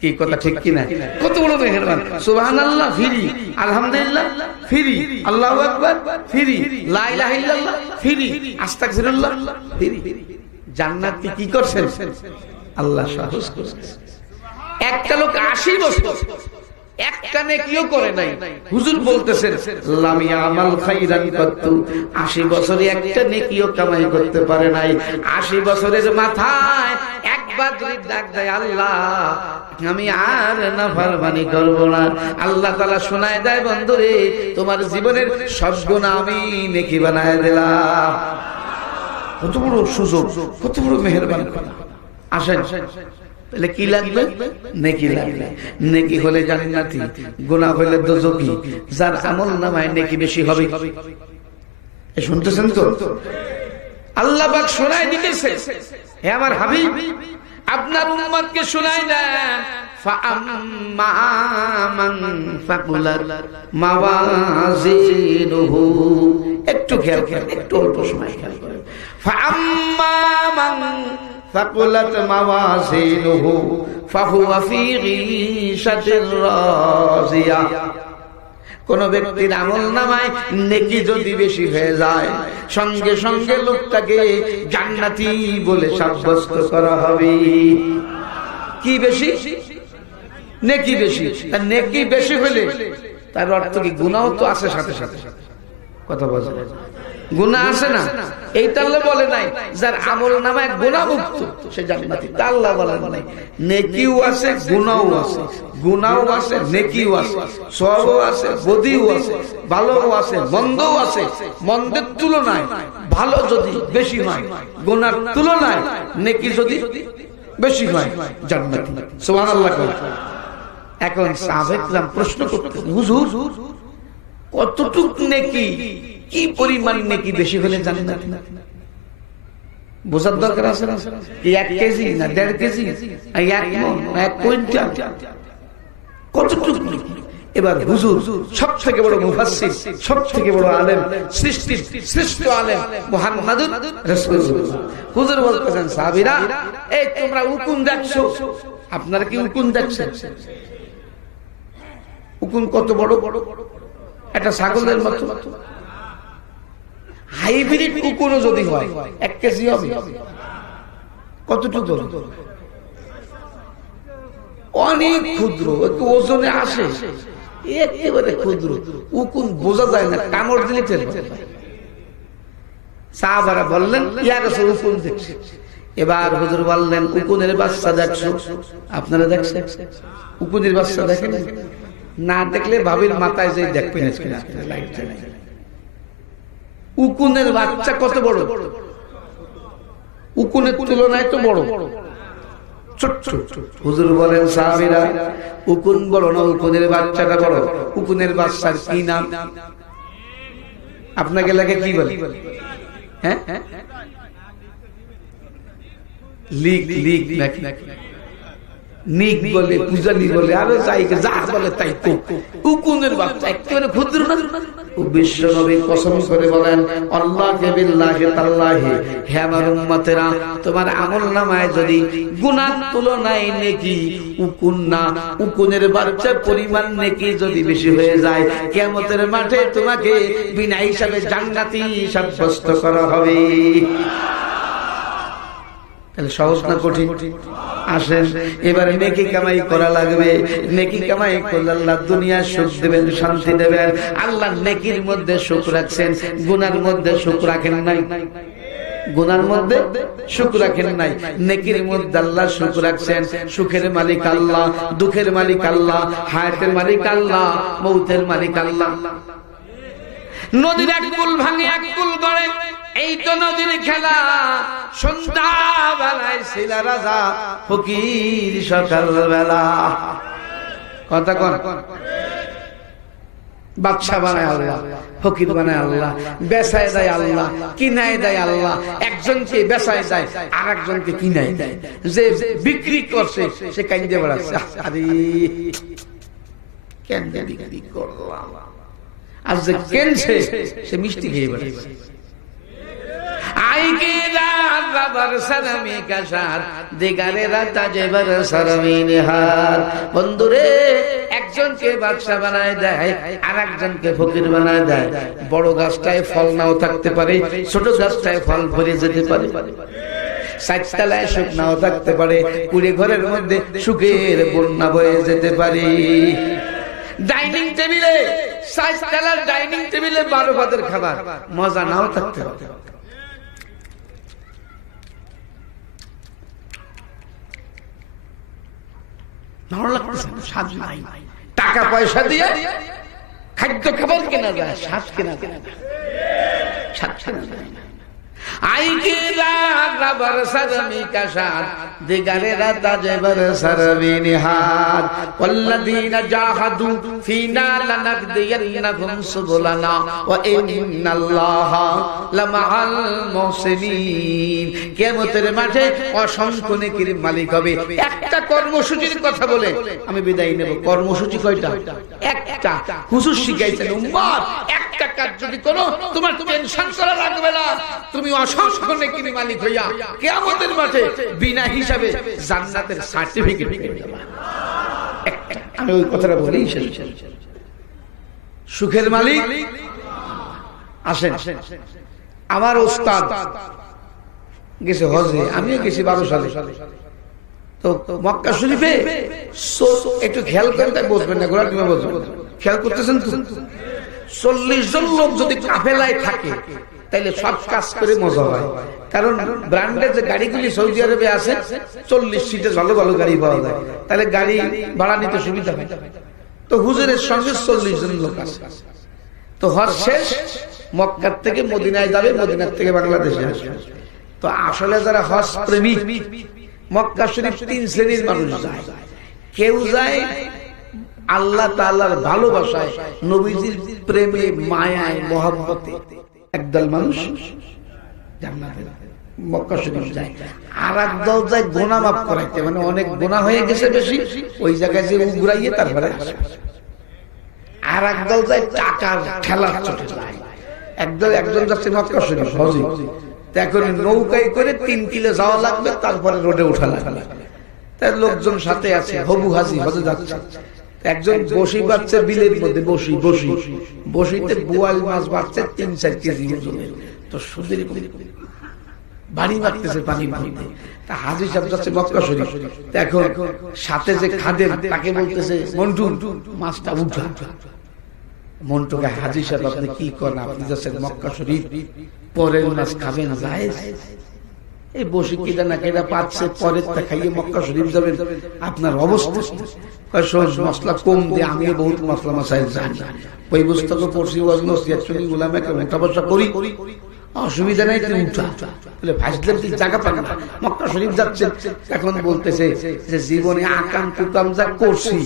কি কথা ঠিক কিনা? কত বড় মেহেরবান। সুবহানাল্লাহ ফ্রি, আলহামদুলিল্লাহ ফ্রি, আল্লাহু আকবার ফ্রি, লা ইলাহা ইল্লাল্লাহ ফ্রি, আস্তাগফিরুল্লাহ ফ্রি। জান্নাত কি করছেন? আল্লাহ সহজ করেছেন। একটা লোক 80 বছর একটা নেকিও করে নাই, হুজুর বলতেছেন লাম ইয়ামাল খাইরান কাত্তু, 80 বছরে একটা নেকিও কামাই করতে পারে নাই। 80 বছরের মাথায় একবার যদি ডাক দেয় আল্লাহ আমি আর নাফরমানি করব না, আল্লাহ তাআলা শোনায় দেয় বন্ধুরে তোমার জীবনের সব গুনাহ আমি নেকি বানায় দিলাম। কত বড় সুযোগ, কত বড় মেহেরবানি। আসেন, তাহলে কি লাগবে? নেকি লাগবে। নেকি হলে জান্নাতি, গুনাহ হলে দোজখী। যার আমল নামায় নেকি বেশি হবে, শুনতেছেন তো? আল্লাহ পাক শোনায় দিতেছে, হে আমার হাবিব আপনার উম্মতকে শোনায় দেন, ফাআম্মা মান ফাকুলাত মাওয়াজিনুহু। একটু খেয়াল করেন, একটু অল্প সময় খেয়াল করেন। ফাআম্মা মান ফাকুলাত মাওয়াজিনুহু ফাহুয়া ফি গীশাতির রাজিয়া। কোন ব্যক্তির আমল নামায় নেকি যদি বেশি হয়ে যায়, সঙ্গে সঙ্গে লোকটাকে জান্নাতি বলে সাব্যস্ত করা হবে। কি বেশি? নেকি বেশি। আর নেকি বেশি হলে তার অর্থ কি? গুনাহ তো আছে সাথে সাথে। কথা বলেন, গুনাহ আছে না? এইটা আল্লাহ বলে নাই যার আমল নামায় গুনাহ মুক্ত সে জান্নাতি, তা আল্লাহ বলেন নাই। নেকিও আছে, গুনাহও আছে। গুনাহও আছে, নেকিও আছে, সওয়াবও আছে, বদিও আছে, ভালোও আছে, মন্দও আছে। মন্দের তুলনায় ভালো যদি বেশি হয়, গুনার তুলনায় নেকি যদি বেশি হয়, জান্নাতি। সুবহানাল্লাহ। এখন সাহাবায়ে কেরাম প্রশ্ন করতেন, হুজুর কতটুক নেকি, কি পরিমাণ নেকি বেশি হলে জান্নাতি? বোঝার দরকার আছে না? 1 কেজি না 1.5 কেজি, 1 মণ, 1 কুইন্টাল, কতটুক? এবার হুজুর সব থেকে বড় মুফাসসির, সব থেকে বড় আলেম, সৃষ্টির শ্রেষ্ঠ আলেম মুহাম্মদুর রাসূলুল্লাহ, হুজুর বলতেছেন সাহাবীরা এই তোমরা উকুন দেখছো, আপনারা কি উকুন দেখছেন? উকুন কত বড়? একটা ছাগলের মতো। হাইব্রিড উকুনও যদি হয় 1 কেজি হবে। কতটুকু? অনেক ক্ষুদ্র, একটু ওজনে আসে, একেবারে ক্ষুদ্র। উকুন বোঝা যায় না, কামড় দিলে টের পায়। সাহাবারা বললেন ইয়া রাসূল উকুন দেখছি। এবার হুজুর বললেন উকুনের বাচ্চা দেখছো? আপনারা দেখছেন? উকুনের বাচ্চা দেখেন না? দেখলে ভাবির মাথায় যে দেখবেন উকুনের বাচ্চা কত বড়? উকুনের তুলনায় তো বড়, ছোট্ট। হুজুর বলেন সাহাবীরা উকুন বড় না উকুনের বাচ্চাটা বড়? উকুনের বাচ্চার কি নাম? আপনাকে লাগে কি বলে? হ্যাঁ, লিক লিক নাকি নিক বলে, পূজালি বলে, আরো যাই যা বলে তাই। তো উকুনের বাচ্চা একেবারে ক্ষুদ্র না? বিশ্ব নবী কসম করে বলেন আল্লাহকে বিল্লাহি তাআলাহি, হে আমার উম্মতেরা তোমার আমলনামায় যদি গুনার তুলনায় নেকি উকুন না উকুনের বাচ্চা পরিমাণ নেকি যদি বেশি হয়ে যায়, কিয়ামতের মাঠে তোমাকে বিনা হিসাবে জান্নাতি সাব্যস্ত করা হবে। তাহলে সহজ না কঠিন? আসেন এবারে নেকি কামাই করা লাগবে। নেকি কামাই করলে আল্লাহ দুনিয়ার সুখ দেবেন, শান্তি দেবেন। আল্লাহ নেকির মধ্যে সুখ রাখছেন, গুনার মধ্যে সুখ রাখেন নাই। গুনার মধ্যে সুখ রাখেন নাই, নেকির মধ্যে আল্লাহ সুখ রাখছেন। সুখের মালিক আল্লাহ, দুঃখের মালিক আল্লাহ, হায়াতের মালিক আল্লাহ, মৌতের মালিক আল্লাহ। নদীর এক কুল ভাঙে এক কুল গড়ে, এই তো নদীর খেলা। সন্ধ্যা বেলায় ছিল রাজা, ফকির সকাল বেলা। কথা কোন? বাদশা বানায় আল্লাহ, ফকির বানায় আল্লাহ, বেচায় দেয় আল্লাহ, কিনায় দেয় আল্লাহ। একজনকে বেচায় দেয় আর একজনকে কিনায় দেয়। যে বিক্রি করছে সে কাইন্দে বেড়াচ্ছে, আরে কেন বিক্রি করলাম। আর যে কেনছে সে মিষ্টি খেয়ে বেড়াচ্ছে। বন্ধুরে একজনকে বাদশা বানায় দেয় আর একজনকে ফকির বানায় দেয়। বড় গাছটায় ফল নাও থাকতে পারে, ছোট গাছটায় ফল ভরে যেতে পারে। 4 তলায় সুখ নাও থাকতে পারে, কুড়ে ঘরের মধ্যে সুখের বন্যা বয়ে যেতে পারে। ডাইনিং টেবিলে 4 তলার ডাইনিং টেবিলে 12 ভাতের খাবার মজা নাও থাকতে পারে। ভালো লাগতেছে না, স্বাদ নাই। টাকা পয়সা দিয়ে খাদ্য খাবার কেনা যায়, স্বাদ কেনা যায় না, স্বাদ কেনা যায় না। কিয়ামতের মাঠে অসংখ্য নেকির মালিক হবে। একটা কর্মসূচির কথা বলে আমি বিদায় নেব। কর্মসূচি কয়টা? একটা। হুজুর শিখাইছেন উম্মত একটা কাজ যদি করো তোমার টেনশন করা লাগবে না, তুমি অসংখ্য নেকির মালিক হইয়া কিয়ামতের মাঠে বিনা হিসাবে জান্নাতের সার্টিফিকেট পেয়ে যাবে। আমি ওই কথাটা বলেই শেষ। সুখের মালিক আসেন। আমার ওস্তাদ গেছে হজে, আমিও গেছি 12 সালে। তো মক্কা শরীফে একটু খেয়াল করেন, তাই বসবেন না, গোড়া তুমি বসবেন, খেয়াল করতেছেন তো? 40 জন লোক যদি কাফেলায় থাকে তাইলে সব কাজ করে মজা হয়। কারণ ব্র্যান্ডের যে গাড়িগুলি সৌদি আরবে আছে 40 সিটের ভালো ভালো গাড়ি পাওয়া যায়, তাহলে গাড়ি ভাড়া নিতে সুবিধা হয়। তো হুজুরের সঙ্গে 40 জন লোক আছে। তো হজ শেষ, মক্কার থেকে মদিনায় যাবে, মদিনার থেকে বাংলাদেশে আসবে। তো আসলে যারা হজ প্রেমী, মক্কা শরীফ 3 শ্রেণীর মানুষ যায়। কেউ যায় আল্লাহ তাআলার ভালোবাসায়, নবীজির প্রেমে, মায়ায়, মহব্বতে। একদল মানুষ জান্নাতে মক্কা শরীফ যায়। আর একদল যায় গুনাহ মাফ করাইতে, মানে অনেক গুনাহ হয়ে গেছে বেশি, ওই জায়গায় যে উগরাইয়ে তারপরে আসে। আর একদল যায় টাকার ঠেলার চোটে যায়। একজন যাচ্ছে মক্কা শরীফ হজে, এখন নৌকায় করে 3 কিলো যাওয়া লাগবে, তারপরে রোডে ওঠা লাগবে। তার লোকজন সাথে আছে, হবু হাজি হজে যাচ্ছে। একজন বসি বাচ্চা বিলের মধ্যে, বসিতে বোয়াল মাছ বাচ্চা 3-4 কেজি ওজনের। তো সুদের বাড়ি মারতেছে পানির মধ্যে। তা হাজি সাহেব যাচ্ছে মক্কা শরীফ, এখন সাথে যে খাদেম তাকে বলতেছে মন্টু মাছটা উঠা। মন্টুকে হাজি সাহেব আপনি কি করেন, আপনি যাচ্ছেন মক্কা শরীফ, পরের মাছ খাবেন জায়েজ? এই বসি কেটা না কেটা পাচ্ছে, পরের তা খাইয়ে মক্কা শরীফ যাবেন, আপনার অবস্থা। মশলা কম দিয়ে, আমিও বহুত মশলা মশাইল জানি, ওই পুস্তক পড়ছি, উঠা বসা করি, অসুবিধা নাই, তুমি উঠা। ভাসলেন তুই জায়গা পান না, মক্কা শরীফ যাচ্ছে। এখন বলতেছে যে জীবনে আকাম কুকাম যা করছি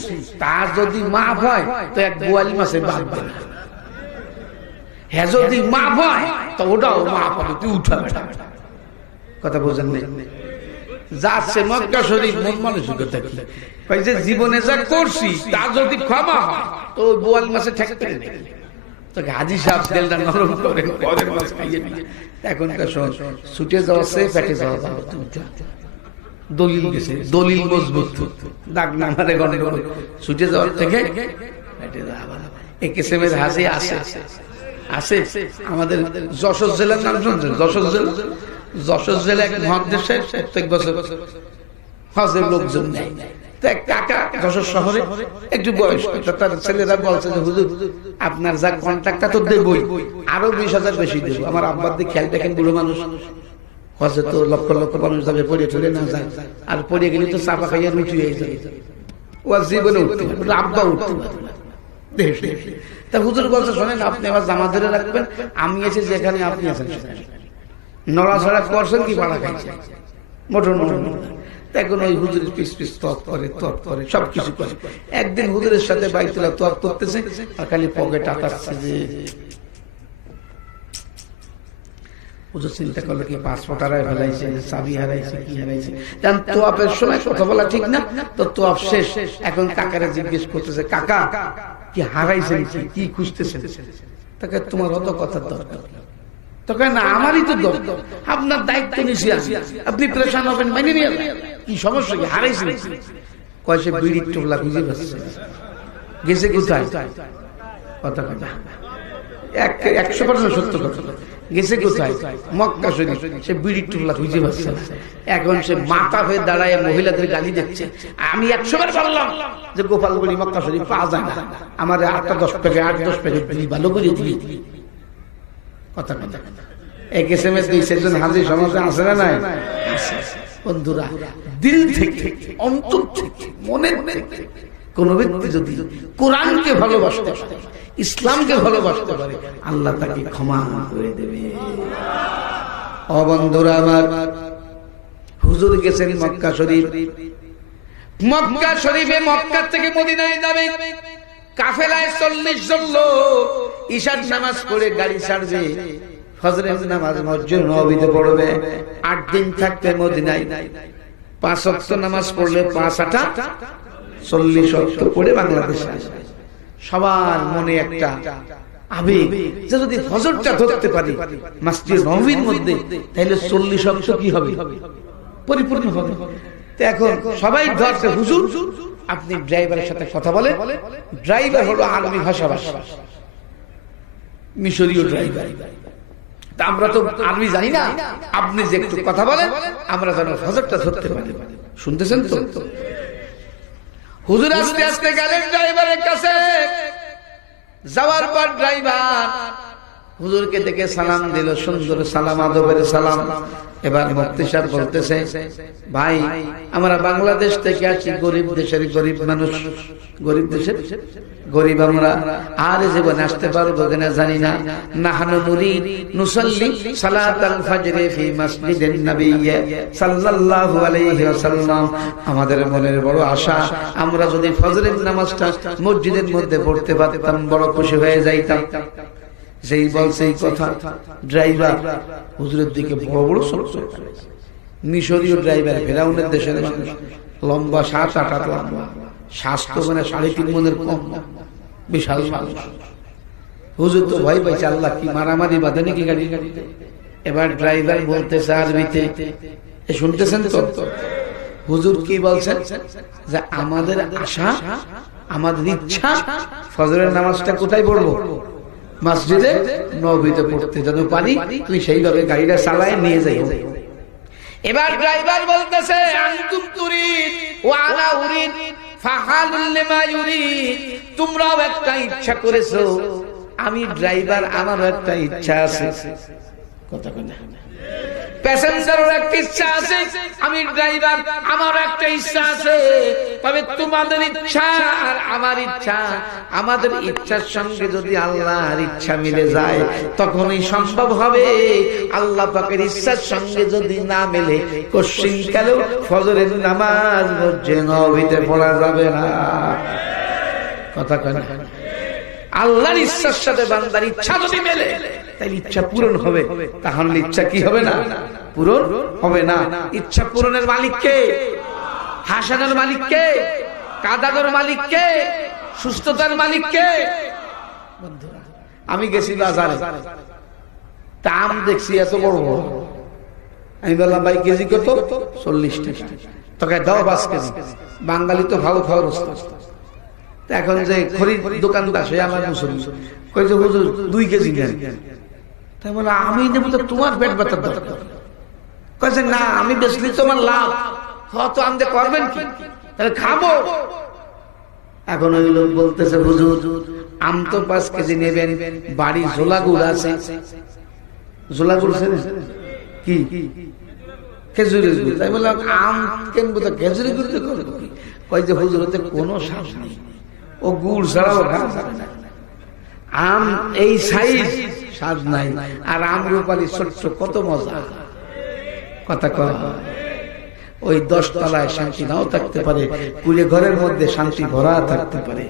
তার যদি মাফ হয় তো এক বোয়ালি মাসে বাঁধবে না, হ্যাঁ যদি মাফ হয় তো ওটাও মাফ হবে, তুই উঠা। কথা বোঝেন নাই? যাচ্ছে মক্কা শরীফ মন মানসিকতা কি, যে জীবনে যা করছি তা যদি ক্ষমা হয় তো বোয়াল মাসে ঠেকতে নেই। তোকে হাজি সাহেব তেলটা নরম করে পরের মাছ খাইয়ে নিয়ে এখনকার ছুটে যাওয়া সে পেটে যাওয়া ভালো। দলিল গেছে, দলিল মজবুত, দাগ না মারে গন্ডগোল, ছুটে যাওয়ার থেকে পেটে যাওয়া ভালো। এই কিসেমের হাজি আছে আছে আমাদের যশোর জেলার নাম শুনছেন? যশোর জেলা এক মহাদেশের প্রত্যেক বছর হজের লোকজন নেয়। কাকা যশোর শহরে একটু বয়স্ক, তার ছেলেরা বলছে যে হুজুর আপনার যা কন্ট্রাক্টটা তো দেবই, আরো 20,000 বেশি দেবো। আমার আব্বার দিকে খেয়াল দেখেন, বুড়ো মানুষ হজে তো লক্ষ লক্ষ মানুষ যাবে, পড়ে চলে না যায়, আর পড়ে গেলে তো চাপা খাইয়া লুচি হয়ে যায়, ও জীবনে উঠতে পারবে, আব্বা উঠতে পারবে না। তা হুজুর বলছে শোনেন, আপনি আমার জামা ধরে রাখবেন, আমি এসে যেখানে আপনি আছেন সেখানে। নড়াছড়া করছেন কি পাড়া খাইছে মোটর মোটর। এখন ওই হুজুরের পিস পিস তপ করে সবকিছু করে। একদিন হুজুরের সাথে বাইতুল্লাহ তপ করতেছে, আর খালি পকেট আটাচ্ছে যে হুজুর চিন্তা করলো কি পাসপোর্ট হারায় ফেলাইছে, চাবি হারাইছে, কি হারাইছে। তোয়াপের সময় কথা বলা ঠিক না, তো তোয়াপ শেষ। এখন কাকারে জিজ্ঞেস করতেছে, কাকা কি হারাইছেন, কি খুঁজতেছেন? তাকে তোমার অত কথার দরকার তোকে না, আমারই তো দরকার, আপনার দায়িত্ব নিছি, আপনি প্রেশান হবেন, মানে নিয়ে কি সমস্যা, কি হারাইছেন? কয় সে বিড়ির টোপলা খুঁজে পাচ্ছে, গেছে কোথায়? কথা কথা 100% সত্য কথা, গেছে কোথায়? মক্কা শরীফ। সে বিড়ির টোপলা খুঁজে পাচ্ছে। এখন সে মাথা হয়ে দাঁড়ায় মহিলাদের গালি দিচ্ছে। আমি 100 বার বললাম যে গোপালগঞ্জ মক্কা শরীফ পাওয়া যায় না, আমার 8-10 প্যাকেট 8-10 প্যাকেট দিলি, ভালো করে দিলি। কথা কথা এক এসএমএস দিয়েছে একজন হাজি সমাজে আছে না নাই? বন্ধুরা, দিল থেকে, অন্তর থেকে, মনের থেকে কোন ব্যক্তি যদি কোরআনকে ভালোবাসতে পারে, ইসলামকে ভালোবাসতে পারে, আল্লাহ তাকে ক্ষমা করে দেবে। ও বন্ধুরা আমার, হুজুর গেছেন মক্কা শরীফ। মক্কা শরীফে, মক্কা থেকে মদিনায় যাবে কাফেলায় 40 জন লোক। ঈশার নামাজ পড়ে গাড়ি ছাড়বে, ফজরের নামাজ মসজিদ নববীতে পড়বে। 8 দিন থাকতে মদিনায় 5 ওয়াক্ত নামাজ পড়লে 5 8 40 ওয়াক্ত পড়ে বাংলাদেশে আসবে। সবার মনে একটা আবেগ যে যদি ফজরটা ধরতে পারি মসজিদ নববীর মধ্যে, তাহলে 40 ওয়াক্ত কি হবে? পরিপূর্ণ হবে। তো এখন সবাই ধরছে, হুজুর আপনি ড্রাইভারের সাথে কথা বলে। ড্রাইভার হলো আরবি ভাষাভাষী, মিশরীয় ড্রাইভার। আমরা তো আরবি জানি না, আপনি যে একটু কথা বলেন আমরা যেন ফজরটা ধরতে পারি। শুনতেছেন তো? হুজুর আস্তে আস্তে গেলেন ড্রাইভারের কাছে। যাওয়ার পর ড্রাইভার হুজুরকে দেখে সালাম দিল, সুন্দর সালাম, আদবের সালাম। এবার মুফতি সাহেব বলতেছে, ভাই আমরা বাংলাদেশ থেকে আসি, গরিব দেশের গরিব মানুষ, গরিব দেশের গরিব আমরা, আর জীবনে আসতে পারবো কিনা জানি না। নাহনু নুরিদ নুসাল্লি সালাতাল ফাজরি ফি মসজিদিন নবী সাল্লাল্লাহু আলাইহি ওয়াসাল্লাম। আমাদের মনের বড় আশা, আমরা যদি ফজরের নামাজটা মসজিদের মধ্যে পড়তে পারতাম বড় খুশি হয়ে যাইতাম। যেই বলছে এই কথা, ড্রাইভার হুজুরের দিকে বড় বড় চোখ, মিশরীয় ড্রাইভার, ফেরাউনের দেশের মানুষ, লম্বা 7 8 হাত লম্বা, স্বাস্থ্য মানে 3.5 মনের কম, বিশাল মানুষ। হুজুর তো ভয় পাইছে, আল্লাহ কি মারামারি বাঁধে নাকি গাড়ি। এবার ড্রাইভার বলতেছে আরবিতে, শুনতেছেন তো? হুজুর কি বলছেন? যে আমাদের আশা, আমাদের ইচ্ছা ফজরের নামাজটা কোথায় পড়বো? মসজিদে নববীতে পড়তে যেন পারি, তুই সেইভাবে গাড়িটা চালায় নিয়ে যাই। এবার ড্রাইভার বলতেছে, আনতুম তুরিদ ওয়া আনা উরিদ ফাহালুল লিমা ইউরিদ। তোমরাও একটা ইচ্ছা করেছো, আমি ড্রাইভার, আমারও একটা ইচ্ছা আছে। কথা কয় না? প্যাসেঞ্জারের একটা ইচ্ছা আছে, আমি ড্রাইভার, আমার একটা ইচ্ছা আছে। তবে তোমাদের ইচ্ছা আর আমার ইচ্ছা, আমাদের ইচ্ছার সঙ্গে যদি আল্লাহর ইচ্ছা মিলে যায় তখনই সম্ভব হবে। আল্লাহ পাকের ইচ্ছার সঙ্গে যদি না মেলে, কশিন কালেও ফজরের নামাজ মসজিদে নববীতে পড়া যাবে না। কথা কয় না? আল্লাহর ইচ্ছার সাথে বান্দার ইচ্ছা যদি মেলে, তাহলে ইচ্ছা পূরণ হবে। তাহলে ইচ্ছা কি হবে না? পূরণ হবে না। ইচ্ছা পূরণের মালিক কে? হাসানোর মালিক কে? কাদানোর মালিক কে? সুস্থতার মালিক কে? বন্ধুরা, আমি গেছি বাজারে, তা আম দেখছি এত বড় বড়। আমি বললাম, ভাই কেজি কত? 40 টাকা। তোকে দাও 5 কেজি। বাঙালি তো ভালো খাওয়ার অবস্থা। এখন যে খরিদ দোকানদার, সে আমার মুসলমান, কই যে হুজুর 2 কেজি নেন। তাই বলে আমি নেব, তো তোমার পেট ব্যথার দরকার। কইছে না, আমি বেচলি তোমার লাভ, তো আমদে করবেন কি? তাহলে খাবো। এখন ওই লোক বলতেছে, হুজুর আম তো 5 কেজি নেবেন, বাড়ি জোলাগুড় আছে। জোলাগুড় কি? খেজুরের গুড়। তাই বললাম আম কেনবো, তো খেজুরের গুড় দিয়ে করবো কি? কই যে হুজুর ওতে কোনো স্বাদ নেই, ও গুড় ছাড়াও খাওয়া যাবে না। আম এই সাইজ, স্বাদ নাই। আর আম রূপালী ছোট্ট, কত মজা। কথা কয়, ওই 10 তলায় শান্তি নাও থাকতে পারে, কুলে ঘরের মধ্যে শান্তি ভরা থাকতে পারে।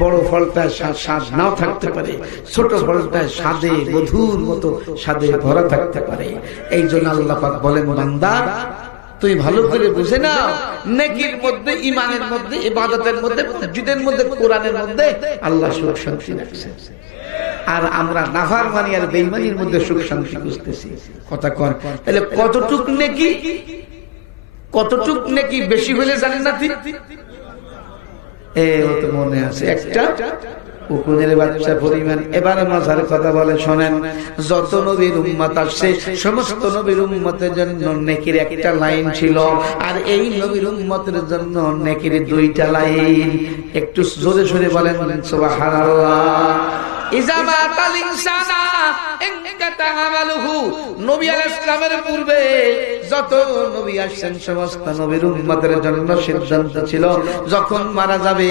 বড় ফলটায় স্বাদ নাও থাকতে পারে, ছোট ফলটায় স্বাদে মধুর মতো স্বাদে ভরা থাকতে পারে। এই জন্য আল্লাহ পাক বলেন, বান্দা তুই ভালো করে বুঝে নাও, নেকির মধ্যে, ইমানের মধ্যে, ইবাদতের মধ্যে, মসজিদের মধ্যে, কোরআনের মধ্যে আল্লাহ সুখ শান্তি রাখছে। আর আমরা নাফরমানি আর বেঈমানির মধ্যে সুখ শান্তি খুঁজতেছি। কথা কন, তাহলে কতটুক নেকি, কতটুক নেকি বেশি হলে জান্নাতি? ও তো মনে আছে একটা উকুনের বাচ্চা পরিমাণ। এবারে মাঝার কথা বলে শোনেন, যত নবীর উম্মত আসছে সমস্ত নবীর উম্মতের জন্য নেকির একটা লাইন ছিল, আর এই নবীর উম্মতের জন্য নেকির 2টা লাইন। একটু জোরে সোরে বলেন সুবহানাল্লাহ। ইজা মাতাল ইনসানা ইনকাতা আমালুহু, নবী আলাইহিস সালামের পূর্বে যত নবী আসছেন সমস্ত নবীর উম্মতের জন্য সিদ্ধান্ত ছিল যখন মারা যাবে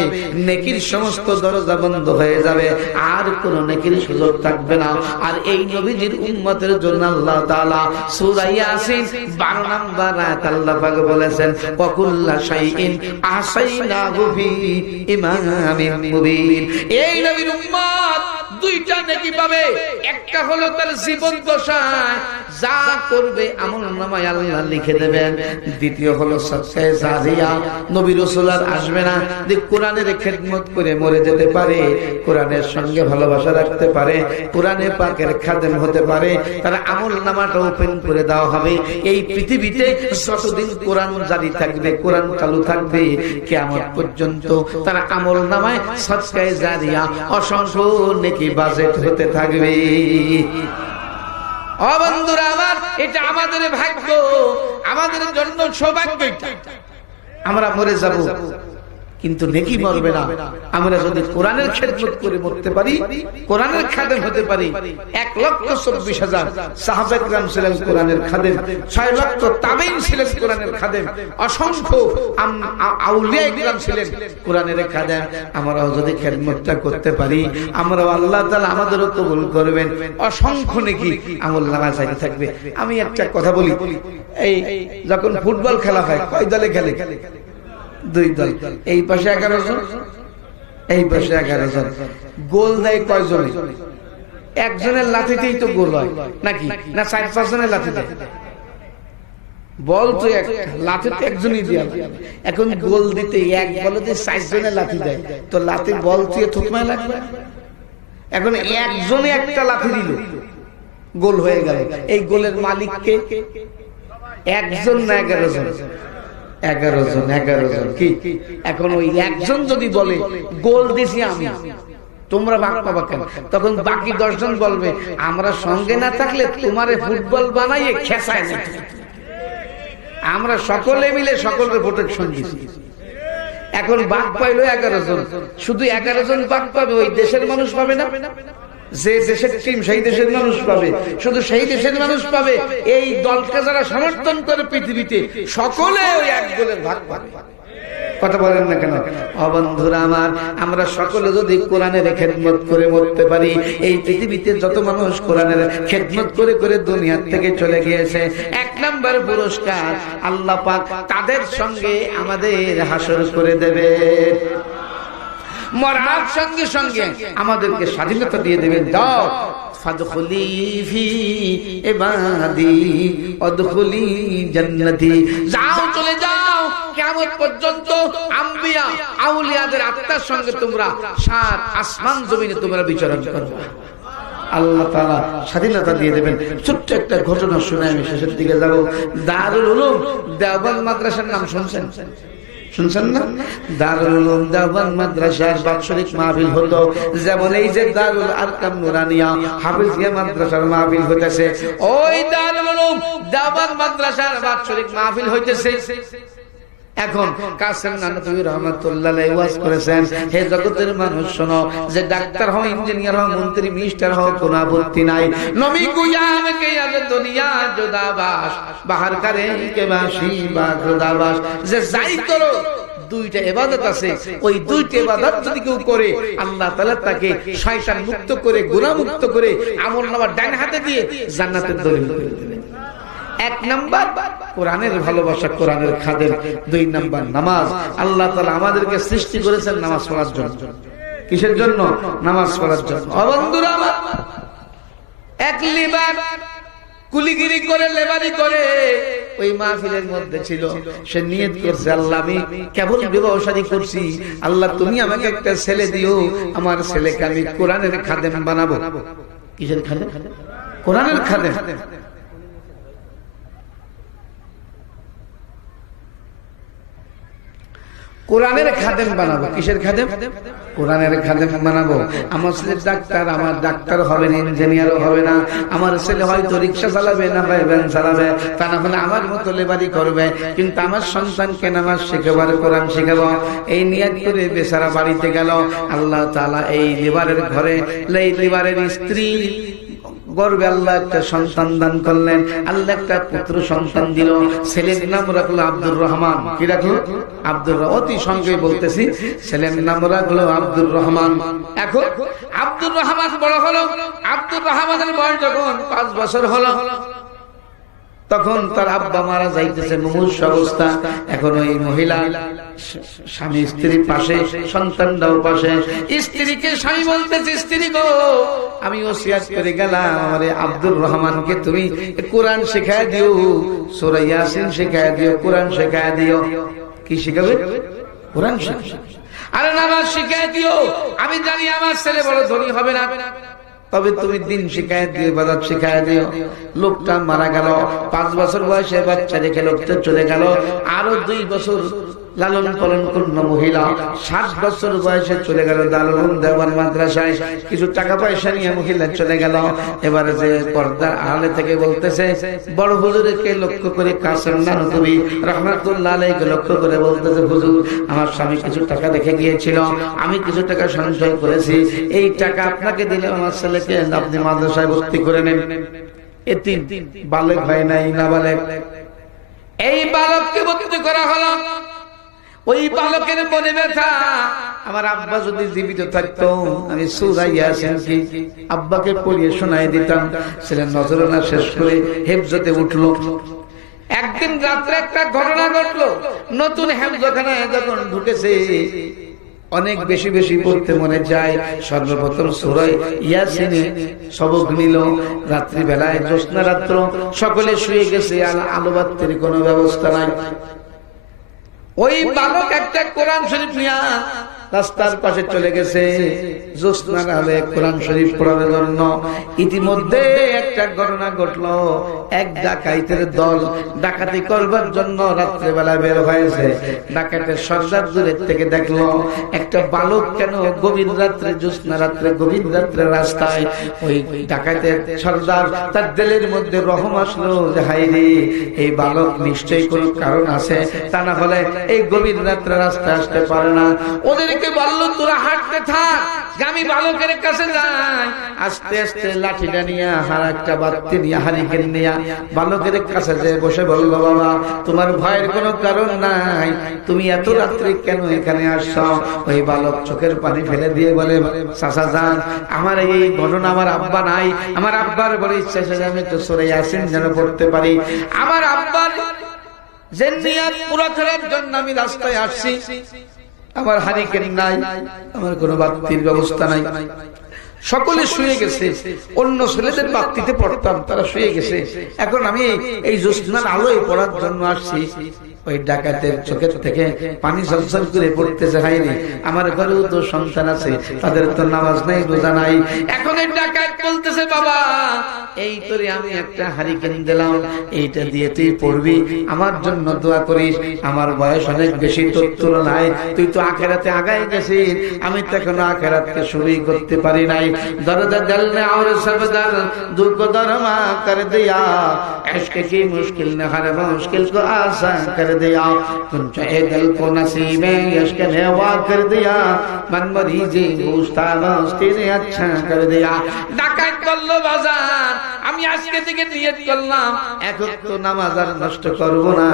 নেকির সমস্ত দরজা বন্ধ হয়ে যাবে, আর কোন নেকির সুযোগ থাকবে না। আর এই নবীজির উম্মতের জন্য আল্লাহ তাআলা সূরা ইয়াসিন 12 নম্বর আয়াত আল্লাহ পাক বলেছেন ওয়াকুল্লা শাইইন আহসাইনাহু ফি ইমামিন মুবিন। এই নবীর উম্মত দুইটা নেকি পাবে, একটা হলো তার জীবন দশায় যা করবে আমলনামায় আল্লাহ লিখে দেবেন, দ্বিতীয় হলো সদকায়ে জারিয়া। নবী রাসূল আর আসবে না, যে কোরআনের খেদমত করে মরে যেতে পারে, কোরআনের সঙ্গে ভালোবাসা রাখতে পারে, কোরআনে পাকের খাদেম হতে পারে, তার আমলনামাটা ওপেন করে দেওয়া হবে। এই পৃথিবীতে যতদিন কোরআন জারি থাকবে, কোরআন চালু থাকবে, কিয়ামত পর্যন্ত তার আমলনামায় সদকায়ে জারিয়া অসংখ্য নেকি বাজেট হতে থাকবে। ও বন্ধুরা আমার, এটা আমাদের ভাগ্য, আমাদের জন্য সৌভাগ্য। আমরা মরে যাব কিন্তু নেকি মরবে না। আমরা যদি কোরআনের খেদমত করে মরতে পারি, কোরআনের খাদেম হতে পারি। 1,24,000 সাহাবায়ে কেরাম ছিলেন কোরআনের খাদেম, 6 লক্ষ তাবেঈন ছিলেন কোরআনের খাদেম, অসংখ্য আউলিয়ায়ে কেরাম ছিলেন কোরআনের খাদেম। আমরাও যদি খেদমতটা করতে পারি, আমরাও আল্লাহ তাআলা আমাদেরও কবুল করবেন, অসংখ্য নেকি আমলনামায় জারি থাকবে। আমি একটা কথা বলি, এই যখন ফুটবল খেলা হয় কয় দলে খেলে? 2 দল, এই পাশে 11 জন, এই পাশে 11 জন। গোল দেয় কয়জনে? একজনের লাঠিতেই তো গোল হয় নাকি? না 4-5 জনের লাঠি দেয়? বল তো একটা, লাঠি তো একজনই দিয়ে। এখন গোল দিতে এক বলে 4 জনের লাঠি দেয়, তো লাঠি বল দিয়ে থুকমায় লাগবে। এখন একজনে একটা লাঠি দিল, গোল হয়ে গেল। এই গোলের মালিককে একজন না 11 জন? 11 জন, 11 জন। কি এখন ওই একজন যদি বলে গোল দিছি আমি, তোমরা ভাগ পাবা কেন? তখন বাকি 10 জন বলবে আমরা সঙ্গে না থাকলে তোমারে ফুটবল বানাইয়ে খেসায় না, আমরা সকলে মিলে সকলের প্রোটেকশন দিছি। এখন ভাগ পাইলো 11 জন, শুধু 11 জন ভাগ পাবে, ওই দেশের মানুষ পাবে না। যে দেশের টিম সেই দেশের মানুষ পাবে, শুধু সেই দেশের মানুষ পাবে। এই দলকে যারা সমর্থন করে পৃথিবীতে সকলে ওই এক দলের ভাগ পাবে। কথা বলেন না কেন? ও বন্ধুরা আমার, আমরা সকলে যদি কোরআনের খেদমত করে মরতে পারি, এই পৃথিবীতে যত মানুষ কোরআনের খেদমত করে করে দুনিয়া থেকে চলে গিয়েছে, 1 নম্বর পুরস্কার আল্লাহ পাক তাদের সঙ্গে আমাদের হাসর করে দেবে। মরার সঙ্গে সঙ্গে আমাদেরকে স্বাধীনতা দিয়ে দেবেন। যাও ফাদখুলি ফি ইবাদি ওয়াদখুলি জান্নাতি, যাও চলে যাও, কিয়ামত পর্যন্ত আম্বিয়া আউলিয়াদের আত্মার সঙ্গে তোমরা 7 আসমান জমিনে তোমরা বিচরণ করবে। আল্লাহ তাআলা স্বাধীনতা দিয়ে দেবেন। ছোট্ট একটা ঘটনা শুনে আমি শেষের দিকে যাব। দারুল উলুম দেওবন্দ মাদ্রাসার নাম শুনছেন? শুনছেন না? দারুল উলুম দেওবন্দ মাদ্রাসার বাৎসরিক মাহফিল হতো, যেমন এই যে দারুল আরকাম নুরানিয়া হাফিজিয়া মাদ্রাসার মাহফিল হইতেছে, ওই দারুল উলুম দেওবন্দ মাদ্রাসার বাৎসরিক মাহফিল হইতেছে। এখন কাসেম নানতুবি রহমাতুল্লাহ আলাইহি ওয়াজ করেছেন, হে জগতের মানুষ শোনো, যে ডাক্তার হও, ইঞ্জিনিয়ার হও, মন্ত্রী মিনিস্টার হও, কোনো আপত্তি নাই। নবী গুয়াম কে আজ দুনিয়া জুদাবাস বাহার করে কে বাসি বা জুদাবাস, যে যাই করো দুইটা ইবাদত আছে, ওই দুইটা ইবাদত যদি কেউ করে আল্লাহ তাআলা তাকে শয়তান মুক্ত করে, গুনাহ মুক্ত করে আমলনামা ডান হাতে দিয়ে জান্নাতের দলিল করে দেবেন। 1 নাম্বার কোরআনের ভালোবাসা, কোরআনের খাদেম। 2 নাম্বার নামাজ। আল্লাহ তাআলা আমাদেরকে সৃষ্টি করেছেন নামাজ পড়ার জন্য। কিসের জন্য? নামাজ পড়ার জন্য। বন্ধুরা আমার, এক লিবার কুলিগিরি করে, লেবারি করে ওই মাহফিলের মধ্যে ছিল। সে নিয়ত করছে, আল্লাহ আমি কেবল বিবাহ শাদী করছি, আল্লাহ তুমি আমাকে একটা ছেলে দিও, আমার ছেলেকে আমি কোরআনের খাদেম বানাবো। কিসের খাদেম? কোরআনের খাদেম। কোরআনের খাদেম বানাবো। কিসের খাদেম? কোরআনের খাদেম বানাবো। আমার ছেলে ডাক্তার, আমার ডাক্তার হবে না, ইঞ্জিনিয়ারও হবে না। আমার ছেলে হয়তো রিক্সা চালাবে, না ভ্যান চালাবে, তা না হলে আমার মতো লেবারি করবে, কিন্তু আমার সন্তানকে নামাজ শেখাবার, কোরআন শেখাবো, এই নিয়ত করে বেচারা বাড়িতে গেল। আল্লাহ তাআলা এই লেবারের ঘরে, এই লেবারের স্ত্রী গর্বে আল্লাহ একটা সন্তান দান করলেন, আল্লাহ একটা পুত্র সন্তান দিল। ছেলের নাম রাখলো আব্দুর রহমান। কি রাখলো? আব্দুর রহমান। অতি সংক্ষেপে বলতেছি, ছেলের নাম রাখলো আব্দুর রহমান। এখন আব্দুর রহমান বড় হলো। আব্দুর রহমানের বয়স যখন 5 বছর হলো, তখন তার আব্বা মারা যাইতেছে, মুমূর্ষ অবস্থা। এখন ওই মহিলা স্বামী স্ত্রীর পাশে, সন্তানরাও পাশে। স্ত্রীকে স্বামী বলতেছে, স্ত্রী গো, আমি ওসিয়ত করে গেলাম আমারে আব্দুর রহমানকে তুমি কোরআন শেখায় দিও, সূরা ইয়াসিন শেখায় দিও, কোরআন শেখায় দিও। কি শিখাবে? কোরআন শিখাবে। আরে নামাজ শিখায় দিও। আমি জানি আমার ছেলে বড় ধনী হবে না, তবে তুমি দিন শিখায় দিও, ইবাদত শিখায় দিও। লোকটা মারা গেল। 5 বছর বয়সে বাচ্চা রেখে লোকটা চলে গেল। আরো 2 বছর লালন পালন করল মহিলা। 7 বছর বয়সে চলে গেল দারুল দেওয়ান মাদ্রাসায়। কিছু টাকা পয়সা নিয়ে মহিলা চলে গেল। এবারে যে পর্দার আড়ালে থেকে বলতেছে, বড় হুজুরকে লক্ষ্য করে, কাসেম নানতুবি রাহমাতুল্লাহ আলাইহি লক্ষ্য করে বলতেছে, হুজুর আমার স্বামী কিছু টাকা রেখে গিয়েছিল, আমি কিছু টাকা সঞ্চয় করেছি, এই টাকা আপনাকে দিলে আমার ছেলেকে আপনি মাদ্রাসায় ভর্তি করে নেন। এতিম বালক হয় নাই, নাবালক। এই বালককে ভর্তি করা হলো। ওই বালকের মনে ব্যথা, আমার আব্বা যদি জীবিত থাকতো আমি সূরা ইয়াসিন কি আব্বাকে পড়িয়ে শোনায় দিতাম। ছেলে নজরানা শেষ করে হেফজতে উঠলো। একদিন রাত্রে একটা ঘটনা ঘটলো। নতুন হেফজখানায় যখন ঢুকেছে, অনেক বেশি বেশি পড়তে মনে যায়। সর্বপ্রথম সূরা ইয়াসিনে সবক নিল। রাত্রি বেলায়, জ্যোৎস্না রাত্র, সকলে শুয়ে গেছে, আলো বাতির কোনো ব্যবস্থা নাই। ওই বালক একটা কোরআন শরীফ নিয়ে রাস্তার পাশে চলে গেছে জ্যোৎস্নার আলোয় কোরআন শরীফ পড়ার জন্য। ইতিমধ্যে একটা ঘটনা ঘটলো। এক ডাকাইতের দল ডাকাতি করবার জন্য রাত্রে বেলা বের হয়েছে। ডাকাতের সর্দার দূরের থেকে দেখলো একটা বালক কেন গভীর রাত্রে, জ্যোৎস্না রাত্রে, গভীর রাত্রে রাস্তায়। ওই ডাকাতের সর্দার তার দিলের মধ্যে রহম আসলো যে হায় রে, এই বালক নিশ্চয়ই কোনো কারণ আছে, তা না হলে এই গভীর রাত্রে রাস্তায় আসতে পারে না। ওদের বললো তোরা হাঁটতে থাক, আমি বালকের কাছে যাই। আস্তে আস্তে লাঠিটা নিয়ে, আর একটা বাতি নিয়ে, হারিকেন নিয়ে বালকের কাছে যে বসে বলল, বাবা তোমার ভয়ের কোনো কারণ নাই, তুমি এত রাত্রে কেন এখানে আসছো? ওই বালক চোখের পানি ফেলে দিয়ে বলে, চাচা যান, আমার এই ঘটনা, আমার আব্বা নাই, আমার আব্বার বলে ইচ্ছা ছিল আমি তো সূরা ইয়াসিন যেন পড়তে পারি। আমার আব্বার যে নিয়ত পুরো করার জন্য আমি রাস্তায় আসছি। আমার হারিকেন নাই, আমার কোনো বাতির ব্যবস্থা নাই। সকলে শুয়ে গেছে। অন্য ছেলেদের বাতিতে পড়তাম, তারা শুয়ে গেছে। এখন আমি এই জ্যোৎস্নার আলোয় পড়ার জন্য আসছি। ওই ডাকাতের চোখের থেকে পানি ঝরঝর করে পড়তেছে, হায়রে আমার ঘরেও তো সন্তান আছে, তাদের তো নামাজ নাই, রোজা নাই। এখন এই ডাকাত বলতেছে, বাবা এই তোরে আমি একটা হারিকেন দিলাম, এইটা দিয়ে তুই পড়বি, আমার জন্য দোয়া করিস। আমার বয়স অনেক বেশি তোর তুলনায়, তুই তো আখেরাতে আগায় গেছিস, আমি তো এখনো আখেরাতকে শুরুই করতে পারি নাই। দরজা দিলনে और सबदर दुख को दरमा कर दिया, इश्क की मुश्किल ने हर मुश्किल को आसान कर दिया, तुम चाहे दिल को नसीबे इश्क ने वा कर दिया, मन मरीजी पूछता मस्ती ने अच्छा कर दिया। ডাকাত বলল, বাজার আমি আজকে থেকে নিয়ত করলাম এখন তো নামাজ আর নষ্ট করব না।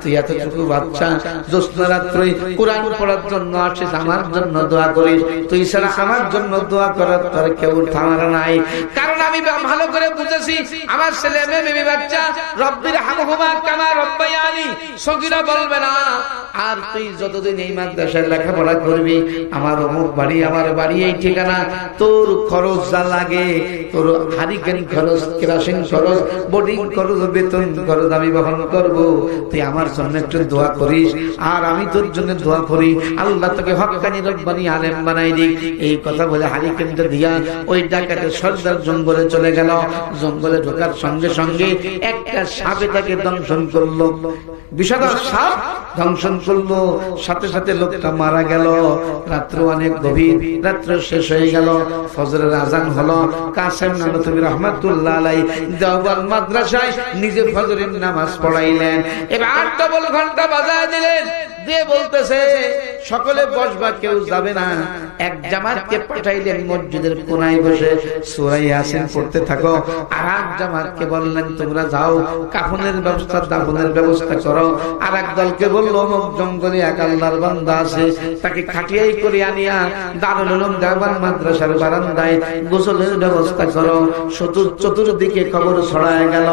তুই এতটুকু বাচ্চা, জ্যোৎস্না রাত্রে কোরআন পড়ার জন্য আসিস, আমার জন্য দোয়া করিস। তুই ছাড়া আমার জন্য দোয়া করার তোর কেউ থামার নাই। কারণ আমি ভালো করে বুঝেছি, আমার ছেলে মেয়ে বাচ্চা রব্বির হামহুমা কামা রব্বায়ানি সগীরা বলবে না। আর তুই যতদিন এই মাদ্রাসায় লেখাপড়া করবি, আমার অমুক বাড়ি, আমার বাড়ি এই ঠিকানা, তোর খরচ যা লাগে, তোর হারিকেন খরচ, কেরাসিন খরচ, বোর্ডিং খরচ, বেতন খরচ আমি বহন করব। তুই আমার জন্য একটু দোয়া করিস, আর আমি তোর জন্য দোয়া করি, আল্লাহ তোকে হক্কানি রব্বানি আলেম বানাই দিক। এই কথা বলে হারিকেনটা দিয়া ওই ডাকাতের সর্দার জঙ্গলে চলে গেল। জঙ্গলে ঢোকার সঙ্গে সঙ্গে একটা সাপে তাকে দংশন করলো। বিষধর সাপ দংশন করলো, সাথে সাথে লোকটা মারা গেল। রাত্র অনেক গভীর, রাত্র শেষ হয়ে গেল, ফজরের আজান হলো। কাসেম নানতুবি রাহমাতুল্লাহ আলাইহি দেওবন্দ মাদ্রাসায় নিজে ফজরের নামাজ পড়াইলেন। এবার ডবল ঘন্টা বাজায় দিলেন, দিয়ে বলতেছে, সকলে বসবা, কেউ যাবে না। এক জামাতকে পাঠাইলেন মসজিদের কোনায় বসে সূরা ইয়াসিন পড়তে থাকো। আর এক জামাতকে বললেন তোমরা যাও কাফনের ব্যবস্থা, দাফনের ব্যবস্থা করো। আর এক দলকে বলল অমুক জঙ্গলে এক আল্লাহর বান্দা আছে, তাকে খাটিয়াই করে আনিয়া দারুল উলুম দেওবন্দ মাদ্রাসার বারান্দায় গোসলের ব্যবস্থা করো। চতুর্দিকে খবর ছড়ায় গেল।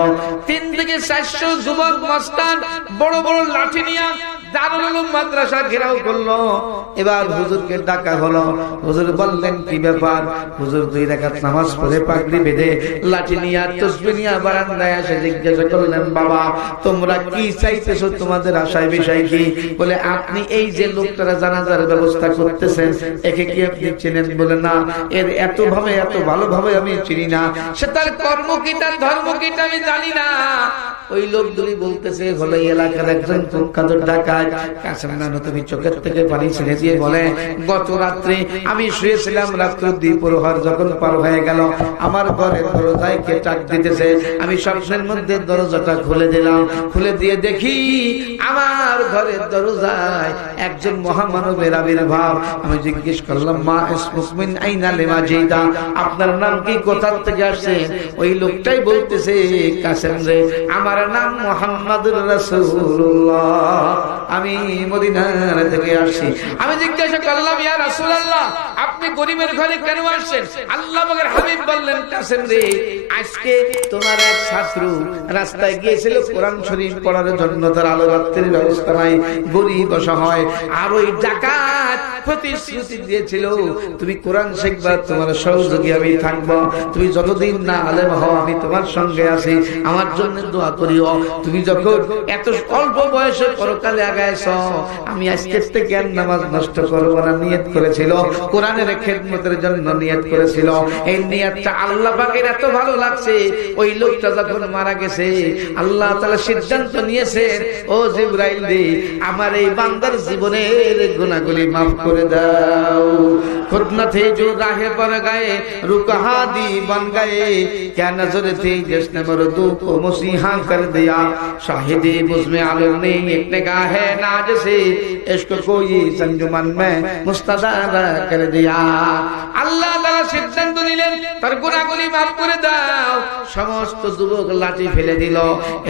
3 থেকে 400 যুবক মস্তান বড় বড় লাঠি নিয়ে দারুল উলুম মাদ্রাসা ঘেরাও করলো। এবার হুজুরকে ডাকা হলো। হুজুর বললেন কি ব্যাপার? হুজুর 2 রাকাত নামাজ পড়ে পাগড়ি বেঁধে লাঠি নিয়ে তাসবিহ নিয়ে বারান্দায় এসে জিজ্ঞাসা করলেন, বাবা তোমরা কি চাইতেছো? তোমাদের আশায় বিষয় কি? বলে আপনি এই যে লোকটারা জানাজার ব্যবস্থা করতেছেন, একে কি আপনি চিনেন? বলে না, এর এত ভালোভাবে আমি চিনি না। সে তার কর্ম কি, তার ধর্ম কি আমি জানি না। ওই লোকগুলি বলতেছে হলো এলাকার একজন কুখ্যাত ডাকাত কাসেম নানু। তুমি চোখের থেকে পানি ছেড়ে দিয়ে বলে, গত রাত্রে আমি শুয়েছিলাম, রাত্র দ্বিপ্রহর যখন পার হয়ে গেল, আমার ঘরের দরজায় কে টাক দিতেছে। আমি স্বপ্নের মধ্যে দরজাটা খুলে দিলাম, খুলে দিয়ে দেখি আমার ঘরের দরজায় একজন মহামানবের আবির্ভাব। আমি জিজ্ঞেস করলাম, মা ইসমুকমিন আইনা লিমা জিদা, আপনার নাম কি, কোথা থেকে আসছেন? ওই লোকটাই বলতেছে, কাসেম রে, আমার নাম মুহাম্মদুর রাসূলুল্লাহ, আমি মদিনা থেকে আসছি। আমি জিজ্ঞাসা করলাম, ইয়া রাসূলুল্লাহ আপনি গরিবের ঘরে কেন আসছেন? আল্লাহ পাকের হাবিব বললেন, কাসেম রে, আজকে তোমার এক ছাত্র রাস্তায় গিয়েছিল কোরআন শরীফ পড়ার জন্য, তার আলো রাত্রির ব্যবস্থা নাই, গরিব অসহায়। আর ওই ডাকাত প্রতিশ্রুতি দিয়েছিল, তুমি কোরআন শিখবা, তোমার সহযোগী আমি থাকবো, তুমি যতদিন না আলেম হও আমি তোমার সঙ্গে আছি, আমার জন্য দোয়া করিও। তুমি যখন এত অল্প বয়সে পরকালে আগাইছ, আমি আজকে থেকে নামাজ নষ্ট করবো না নিয়ত করেছিল, কোরআনের খেদমতের জন্য নিয়ত করেছিল। এই নিয়তটা আল্লাহ পাকের এত ভালো লাগছে, ওই লোকটা যখন মারা গেছে আল্লাহ তাআলা সিদ্ধান্ত নিয়েছেন, ও জিবরাইল রে, আমার এই বান্দার জীবনের গুনাহগুলি maaf করে দাও। खुद न थे जो राहे पर गए रुकहा दी बन गए, क्या नजर थी जिसने मर्दू को मुसीहा कर दिया। शाहिदी मुझमें आलम ने एक निगाह है नाज से, इश्क को ये संजुमन में मुस्तदारा कर दिया। আল্লাহ তাআলা সিদ্ধান্ত নিলেন তার গুনাহগুলি maaf করে দাও। সমস্ত যুবক লাঠি ফেলে দিল।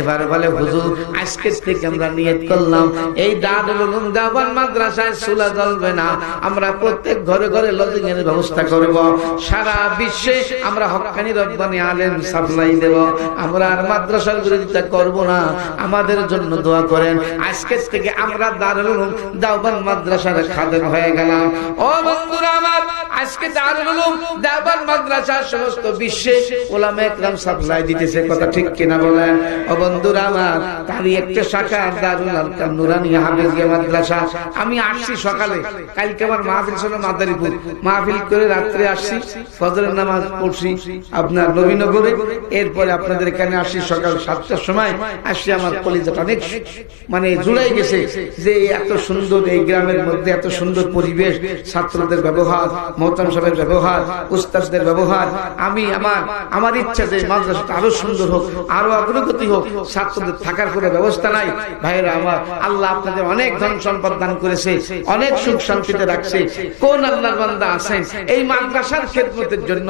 এবার বলে, হুজুর আজকে থেকে আমরা নিয়ত করলাম এই দারুল উলুম দেওবন্দ মাদ্রাসায় চুলা জ্বলবে না, আমরা প্রত্যেক ঘরে ঘরে লজিং এর ব্যবস্থা করব, সারা বিশ্বে আমরা হক্কানি রব্বানি আলেম সাপ্লাই দেব, আমরা আর মাদ্রাসার বিরোধিতা করব না, আমাদের জন্য দোয়া করেন। আজকে থেকে আমরা দারুল উলুম দেওবন্দ মাদ্রাসার খাদেম হয়ে গেলাম। ও বন্ধুরা আমার, আজকে দারুল উলুম দেওবন্দ মাদ্রাসার সমস্ত বিশ্বে উলামায়ে কেরাম সাপ্লাই দিতেছে, কথা ঠিক কিনা বলেন? ও বন্ধুরা আমার, তারই একটা শাখা দারুল আরকাম নুরানিয়া হাফেজিয়া মাদ্রাসা। আমি আসছি সকালে, কালকে আমার মাহফিল ছিল মাদারীপুর, মাহফিল করে রাত্রে আসছি, ফজরের নামাজ পড়ছি আপনার নবীনগরে, এরপরে আপনাদের এখানে আসছি সকাল 7টার সময়। আসছি, আমার কলিজাটা অনেক মানে জুড়াই গেছে যে এত সুন্দর এই গ্রামের মধ্যে এত সুন্দর পরিবেশ, ছাত্রদের ব্যবহার, মোহতারাম সাহেবের ব্যবহার, উস্তাদদের ব্যবহার। আমি আমার ইচ্ছা যে মাদ্রাসাটা আরো সুন্দর হোক, আরো অগ্রগতি হোক। ছাত্রদের থাকার কোনো ব্যবস্থা নাই। ভাইরা আমার, আল্লাহ আপনাদের অনেক ধন সম্পদ দান করেছে, অনেক সুখ শান্তিতে রাখছে। কোন আল্লাহর বান্দা আছেন এই মাদ্রাসার খেদমতের জন্য